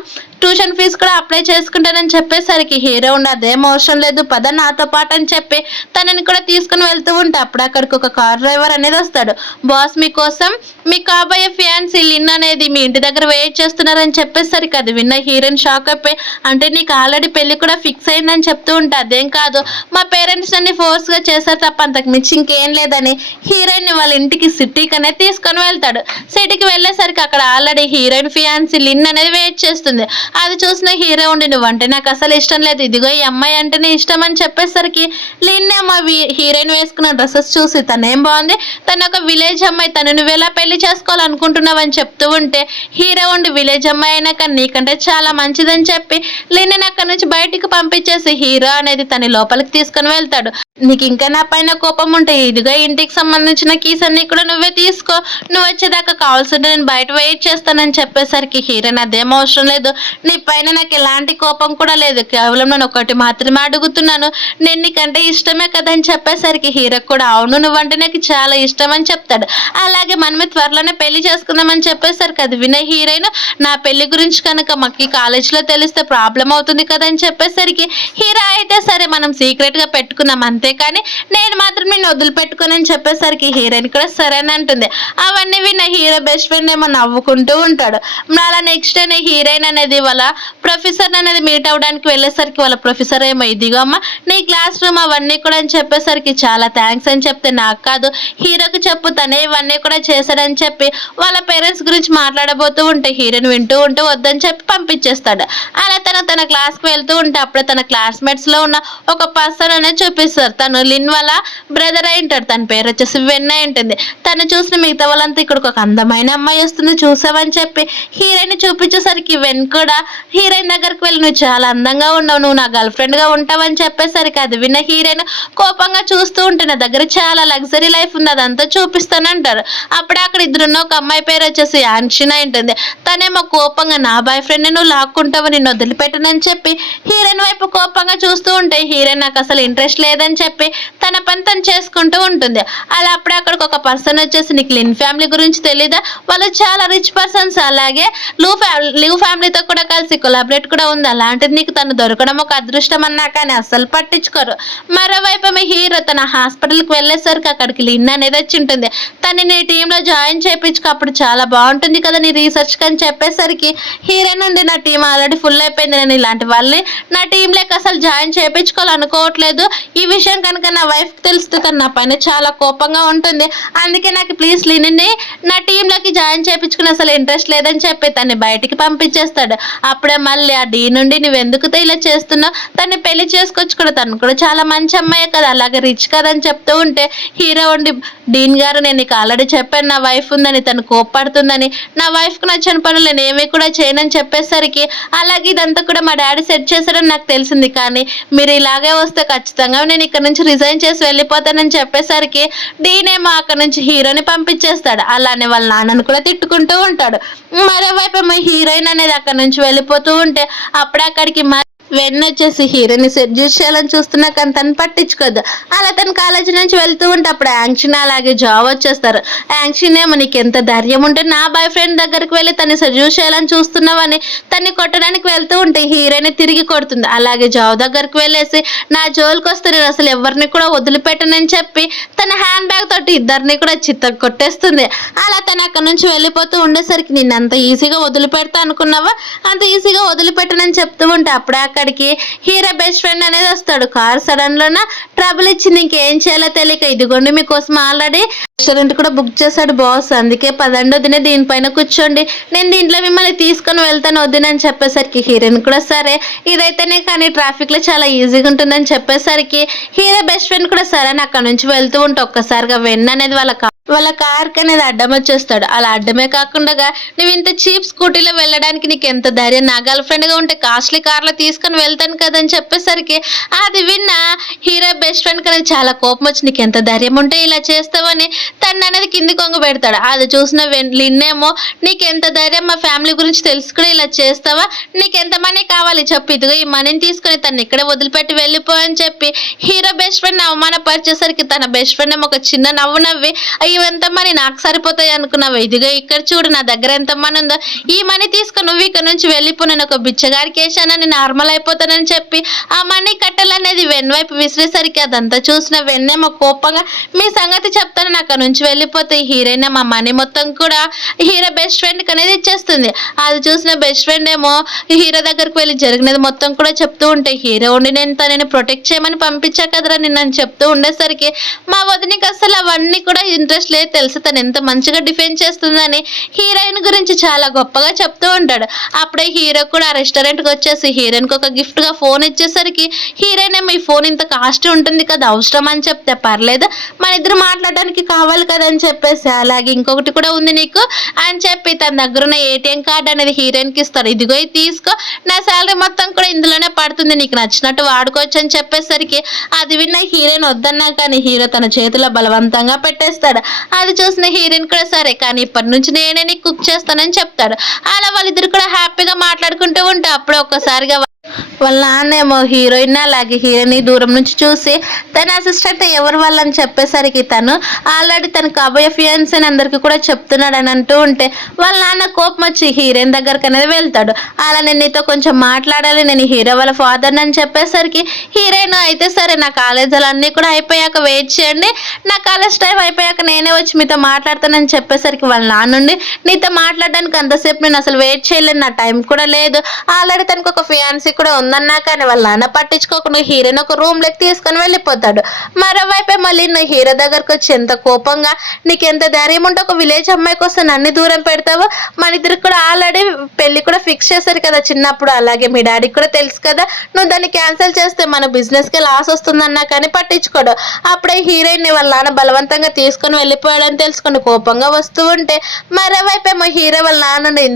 ట్యూషన్ ఫీజు కూడా అప్లై చేసుకుంటానని చెప్పేసరికి హీరో ఉండి అదేం అవసరం లేదు పద నాతో పాటు అని చెప్పి తనని కూడా తీసుకుని వెళ్తూ ఉంటే అప్పుడు అక్కడికి ఒక కార్ డ్రైవర్ అనేది వస్తాడు. బాస్ మీకోసం మీ కాబోయే ఫ్యాన్సీ లిన్ అనేది మీ ఇంటి దగ్గర వెయిట్ చేస్తున్నారని చెప్పేసరికి అది విన్న హీరోయిన్ షాక్ అయిపోయి అంటే నీకు ఆల్రెడీ పెళ్లి కూడా ఫిక్స్ అయిందని చెప్తూ ఉంటే అదేం కాదు మా పేరెంట్స్ నన్ను ఫోర్స్గా చేశారు తప్ప అంతకు మించి ఇంకేం లేదని హీరోయిన్ వాళ్ళ ఇంటికి సిటీకి అనేది తీసుకొని వెళ్తాడు. సిటీకి వెళ్ళేసరికి అక్కడ ఆల్రెడీ హీరోయిన్ ఫియాన్సీ లిన్ అనేది వెయిట్ చేస్తుంది. అది చూసిన హీరో ఉండి నువ్వంటే నాకు అసలు ఇష్టం లేదు, ఇదిగో ఈ అమ్మాయి అంటేనే ఇష్టం అని చెప్పేసరికి లిన్నేమో హీరోయిన్ వేసుకున్న డ్రెస్సెస్ చూసి తనేం బాగుంది, తను ఒక విలేజ్ అమ్మాయి, తను నువ్వు ఎలా పెళ్లి చేసుకోవాలనుకుంటున్నావు అని చెప్తూ ఉంటే హీరో ఉండి విలేజ్ అమ్మాయి అయినా కానీ నీకంటే చాలా మంచిదని చెప్పి లిన్ని అక్కడి నుంచి బయటికి పంపించేసి హీరో అనేది తన లోపలికి తీసుకొని వెళ్తాడు. నీకు ఇంకా నా పైన కోపం ఉంటే ఇదిగా ఇంటికి సంబంధించిన కీస్ అన్ని కూడా నువ్వే తీసుకో, నువ్వు వచ్చేదాకా కావాల్సింటే నేను బయట వెయిట్ చేస్తానని చెప్పేసరికి హీరోయిన్ అదేం అవసరం లేదు, నీ పైన నాకు ఎలాంటి కోపం కూడా లేదు, కేవలం నేను ఒకటి మాత్రమే అడుగుతున్నాను, నేను నీకంటే ఇష్టమే కదా అని చెప్పేసరికి హీరో కూడా అవును నువ్వంటే నాకు చాలా ఇష్టం అని చెప్తాడు. అలాగే మనమే త్వరలోనే పెళ్లి చేసుకుందామని చెప్పేసరికి అది వినే హీరోయిన్ నా పెళ్లి గురించి కనుక మాకు కాలేజీలో తెలిస్తే ప్రాబ్లం అవుతుంది కదా అని చెప్పేసరికి హీరో అయితే సరే మనం సీక్రెట్గా పెట్టుకుందాం అంతేకాని నేను మాత్రం నేను వదిలిపెట్టుకోనని చెప్పేసరికి హీరోయిన్ కూడా సరేని అంటుంది. అవన్నీ విన్న హీరో బెస్ట్ ఫ్రెండ్ ఏమో నవ్వుకుంటూ ఉంటాడు. అలా నెక్స్ట్ డే హీరోయిన్ అనేది వాళ్ళ ప్రొఫెసర్ అనేది మీట్ అవ్వడానికి వెళ్ళేసరికి వాళ్ళ ప్రొఫెసర్ ఏమో ఇదిగో అమ్మ నీ క్లాస్ రూమ్ అవన్నీ కూడా అని చెప్పేసరికి చాలా థ్యాంక్స్ అని చెప్తే నాకు కాదు హీరోకి చెప్పు తనే ఇవన్నీ కూడా చేశాడని చెప్పి వాళ్ళ పేరెంట్స్ గురించి మాట్లాడబోతూ ఉంటే హీరోయిన్ వింటూ ఉంటూ వద్దని చెప్పి పంపించేస్తాడు. అలా తన క్లాస్కి వెళ్తూ ఉంటే అప్పుడే తన క్లాస్మేట్స్లో ఉన్న ఒక పర్సన్ అనేది చూపిస్తారు. తను లిన్ వాళ్ళ బ్రదర్ అయి ఉంటాడు, తన పేరు వచ్చేసి వెన్న అయి ఉంటుంది. తను చూసిన మిగతా వాళ్ళంతా ఇక్కడికి ఒక అందమైన అమ్మాయి వస్తుంది చూసావని చెప్పి హీరోయిన్ చూపించేసరికి వెన్ కూడా హీరోయిన్ దగ్గరికి వెళ్ళి నువ్వు చాలా అందంగా ఉన్నావు, నువ్వు నా గర్ల్ ఫ్రెండ్ గా ఉంటావని చెప్పేసరికి అది విన్న హీరోయిన్ కోపంగా చూస్తూ ఉంటే నా దగ్గర చాలా లగ్జరీ లైఫ్ ఉంది అదంతా చూపిస్తానంటారు. అప్పుడే అక్కడ ఇద్దరున్న ఒక అమ్మాయి పేరు వచ్చేసి యాన్షినా ఉంటుంది. తనేమో కోపంగా నా బాయ్ ఫ్రెండ్ నువ్వు లాక్కుంటావు నిన్ను వదిలిపెట్టనని చెప్పి హీరోయిన్ వైపు కోపంగా చూస్తూ ఉంటే హీరోయిన్ నాకు అసలు ఇంట్రెస్ట్ లేదని చెప్పి తన పని తను చేసుకుంటూ ఉంటుంది. అలా అప్పుడే అక్కడికి ఒక పర్సన్ వచ్చేసి నీకు లిన్ ఫ్యామిలీ గురించి తెలీదా, వాళ్ళు చాలా రిచ్ పర్సన్స్, అలాగే లివ్ ఫ్యామిలీతో కూడా కలిసి కొలాబరేట్ కూడా ఉంది, అలాంటిది నీకు తను దొరకడం ఒక అదృష్టం అన్నా కానీ అస్సలు పట్టించుకోరు. మరోవైపు మీ హీరో తన హాస్పిటల్కి వెళ్ళేసరికి అక్కడికి లిన్ అనేది వచ్చి ఉంటుంది. తను నీ టీంలో జాయిన్ చేయించుకు అప్పుడు చాలా బాగుంటుంది కదా నీ రీసెర్చ్ అని చెప్పేసరికి హీరో నుండి నా టీం ఆల్రెడీ ఫుల్ అయిపోయింది, నేను ఇలాంటి వాళ్ళని నా టీంలోకి అసలు జాయిన్ చేయించుకోవాలనుకోవట్లేదు, ఈ విషయం కనుక నా వైఫ్కి తెలిస్తే తను నా పైన చాలా కోపంగా ఉంటుంది, అందుకే నాకు ప్లీజ్ లిన్ని నా టీంలోకి జాయిన్ చేయించుకుని అసలు ఇంట్రెస్ట్ లేదని చెప్పి తన్ని బయటికి పంపించేస్తాడు. అప్పుడే మళ్ళీ ఆ డీ నుండి నువ్వెందుకు ఇలా చేస్తున్నావు, తన్ని పెళ్లి చేసుకోవచ్చు కూడా, తను కూడా చాలా మంచి అమ్మాయి కదా అలాగే రిచ్ కదా అని చెప్తూ ఉంటే హీరో ఉండి డీన్ గారు నేను నీకు ఆల్రెడీ చెప్పాను నా వైఫ్ ఉందని, తను కోప్పడుతుందని, నా వైఫ్కి నచ్చిన పనులు నేను ఏమీ కూడా చేయనని చెప్పేసరికి అలాగే ఇదంతా కూడా మా డాడీ సెట్ చేశాడని నాకు తెలిసింది, కానీ మీరు ఇలాగే వస్తే ఖచ్చితంగా నేను ఇక్కడ నుంచి రిజైన్ చేసి వెళ్ళిపోతానని చెప్పేసరికి డీనేమో అక్కడ నుంచి హీరోని పంపించేస్తాడు. అలానే వాళ్ళ నాన్నను కూడా తిట్టుకుంటూ ఉంటాడు. మరోవైపు హీరోయిన్ అనేది అక్కడ నుంచి వెళ్ళిపోతూ ఉంటే అప్పుడే అక్కడికి వెన్న వచ్చేసి హీరోని సెడ్యూస్ చేయాలని చూస్తున్నా కానీ తను పట్టించుకోదు. అలా తన కాలేజీ నుంచి వెళ్తూ ఉంటే అప్పుడు యాంక్షన్ అలాగే జాబ్ వచ్చేస్తారు. యాంక్షన్ ఏమో నీకు ఎంత ధైర్యం ఉంటే నా బాయ్ ఫ్రెండ్ దగ్గరికి వెళ్ళి తను సెడ్యూస్ చేయాలని చూస్తున్నావని తన్ని కొట్టడానికి వెళ్తూ ఉంటే హీరోని తిరిగి కొడుతుంది. అలాగే జాబ్ దగ్గరికి వెళ్ళేసి నా జోలికి వస్తే నేను అసలు ఎవరిని కూడా వదిలిపెట్టనని చెప్పి తన హ్యాండ్ బ్యాగ్ తోటి ఇద్దరిని కూడా చిత్త కొట్టేస్తుంది. అలా తను అక్కడ నుంచి వెళ్ళిపోతూ ఉండేసరికి నిన్ను అంత ఈజీగా వదిలిపెడతా అనుకున్నావా, అంత ఈజీగా వదిలిపెట్టనని చెప్తూ ఉంటే అప్పుడే అక్కడికి హీరో బెస్ట్ ఫ్రెండ్ అనేది వస్తాడు. కార్ సడన్ లోన ట్రబుల్ ఇచ్చింది. ఇంకేం చేయాలో తెలియక ఇదిగోండి మీకోసం ఆల్రెడీ రెస్టారెంట్ కూడా బుక్ చేశాడు బాస్, అందుకే పదండి వదిన దీనిపైన కూర్చోండి, నేను దీంట్లో మిమ్మల్ని తీసుకొని వెళ్తాను వదిన అని చెప్పేసరికి హీరోయిన్ కూడా సరే ఇదైతేనే కానీ ట్రాఫిక్ లో చాలా ఈజీగా ఉంటుందని చెప్పేసరికి హీరో బెస్ట్ ఫ్రెండ్ కూడా సరే అని అక్కడ నుంచి వెళ్తూ ఉంటే ఒక్కసారిగా వెన్న అనేది వాళ్ళ కార్కి అనేది అడ్డం వచ్చేస్తాడు. అలా అడ్డమే కాకుండా నువ్వు ఇంత చీప్ స్కూటీలో వెళ్ళడానికి నీకు ఎంత ధైర్యం, నా గర్ల్ ఫ్రెండ్గా ఉంటే కాస్ట్లీ కార్లో తీసుకొని వెళ్తాను కదని చెప్పేసరికి అది విన్న హీరో బెస్ట్ ఫ్రెండ్ అనేది చాలా కోపం వచ్చి నీకు ఎంత ధైర్యం ఉంటే ఇలా చేస్తావని తను అనేది కింది కొంగ పెడతాడు. అది చూసిన లిన్నేమో నీకు ఎంత ధైర్యం, మా ఫ్యామిలీ గురించి తెలుసు కూడా ఇలా చేస్తావా, నీకు ఎంత మనీ కావాలి చెప్పు, ఇదిగో ఈ మనీని తీసుకొని తను ఇక్కడే వదిలిపెట్టి వెళ్ళిపోయని చెప్పి హీరో బెస్ట్ ఫ్రెండ్ అవమానపరిచేసరికి తన బెస్ట్ ఫ్రెండ్ ఏమో ఒక చిన్న నవ్వు నవ్వి ఎంత మనీ నాకు సరిపోతాయి అనుకున్నావు, ఇదిగో ఇక్కడ చూడు నా దగ్గర ఎంత మనీ ఉందో, ఈ మనీ తీసుకుని నువ్వు ఇక్కడ నుంచి వెళ్ళిపో, నేను ఒక బిచ్చగారికి వేసానని నార్మల్ అయిపోతానని చెప్పి ఆ మనీ కట్టలనేది వెన్ వైపు విసిరేసరికి అదంతా చూసిన వెన్నేమో కోపంగా మీ సంగతి చెప్తాను అక్కడ నుంచి వెళ్ళిపోతే హీరోయిన్ మా మనీ మొత్తం కూడా హీరో బెస్ట్ ఫ్రెండ్కి అనేది ఇచ్చేస్తుంది. అది చూసిన బెస్ట్ ఫ్రెండ్ ఏమో హీరో దగ్గరికి వెళ్ళి జరిగినది మొత్తం కూడా చెప్తూ ఉంటే హీరో ఉండి నేను తనని ప్రొటెక్ట్ చేయమని పంపించా కదరా నిన్ను చెప్తూ ఉండేసరికి మా వదినికి అసలు అవన్నీ కూడా ఇంట్రెస్ట్ లేదు తెలుసు, తను ఎంత మంచిగా డిఫెండ్ చేస్తుందని హీరోయిన్ గురించి చాలా గొప్పగా చెప్తూ ఉంటాడు. అప్పుడే హీరో కూడా ఆ రెస్టారెంట్కి వచ్చేసి హీరోయిన్కి ఒక గిఫ్ట్గా ఫోన్ ఇచ్చేసరికి హీరోయిన్ ఏమో ఈ ఫోన్ ఇంత కాస్ట్ ఉంటుంది కదా అవసరం అని చెప్తే పర్లేదు మన ఇద్దరు మాట్లాడడానికి కావాలి కదా అని చెప్పేసి అలాగే ఇంకొకటి కూడా ఉంది నీకు అని చెప్పి తన దగ్గర ఉన్న ఏటీఎం కార్డు అనేది హీరోయిన్కి ఇస్తాడు. ఇదిగో ఇది తీసుకో, నా శాలరీ మొత్తం కూడా ఇందులోనే పడుతుంది, నీకు నచ్చినట్టు వాడుకోవచ్చు అని చెప్పేసరికి అది విన్న హీరోయిన్ వద్దన్నా కానీ హీరో తన చేతిలో బలవంతంగా పెట్టేస్తాడు. అది చూసిన హీరోయిన్ కూడా సరే కానీ ఇప్పటి నుంచి నేనే నీకు కుక్ చేస్తానని చెప్తాడు. అలా వాళ్ళిద్దరు కూడా హ్యాపీగా మాట్లాడుకుంటూ ఉంటే అప్పుడే ఒక్కసారిగా వాళ్ళ నాన్నేమో హీరోయిన్ అలాగే హీరోయిన్ దూరం నుంచి చూసి తన అసిస్టెంట్ ఎవరు వాళ్ళని చెప్పేసరికి తను ఆల్రెడీ తన కాబోయే ఫియాన్స్ అని అందరికి కూడా చెప్తున్నాడు అని అంటూ ఉంటే వాళ్ళ నాన్న కోపం వచ్చి హీరోయిన్ దగ్గరకు అనేది వెళ్తాడు. అలా నేను నీతో కొంచెం మాట్లాడాలి, నేను హీరో వాళ్ళ ఫాదర్ అని చెప్పేసరికి హీరోయిన్ అయితే సరే నా కాలేజీలు అన్నీ కూడా అయిపోయాక వెయిట్ చేయండి, నా కాలేజ్ టైం అయిపోయాక నేనే వచ్చి మీతో మాట్లాడతానని చెప్పేసరికి వాళ్ళ నాన్నుండి నీతో మాట్లాడడానికి అంతసేపు నేను అసలు వెయిట్ చేయలేను, నా టైం కూడా లేదు, ఆల్రెడీ తనకు ఒక ఫియాన్సీ కూడా ఉందన్నా కానీ వాళ్ళ నాన్న పట్టించుకోకుండా హీరోని ఒక రూమ్ లెక్క తీసుకొని వెళ్ళిపోతాడు. మరోవైపే మళ్ళీ నువ్వు హీరో దగ్గరకు వచ్చి ఎంత కోపంగా నీకు ఎంత ధైర్యం ఉంటే ఒక విలేజ్ అమ్మాయి కోసం నన్ను దూరం పెడతావు, మన ఇద్దరికి కూడా ఆల్రెడీ పెళ్లి కూడా ఫిక్స్ చేశారు కదా చిన్నప్పుడు, అలాగే మీ డాడీకి కూడా తెలుసు కదా, నువ్వు దాన్ని క్యాన్సిల్ చేస్తే మన బిజినెస్ కి లాస్ వస్తుందన్నా కానీ పట్టించుకోడు. అప్పుడే హీరోయిన్ వాళ్ళ నాన్న బలవంతంగా తీసుకొని వెళ్ళిపోయాడని తెలుసుకొని కోపంగా వస్తూ ఉంటే మరోవైపేమో హీరో వాళ్ళ నాన్న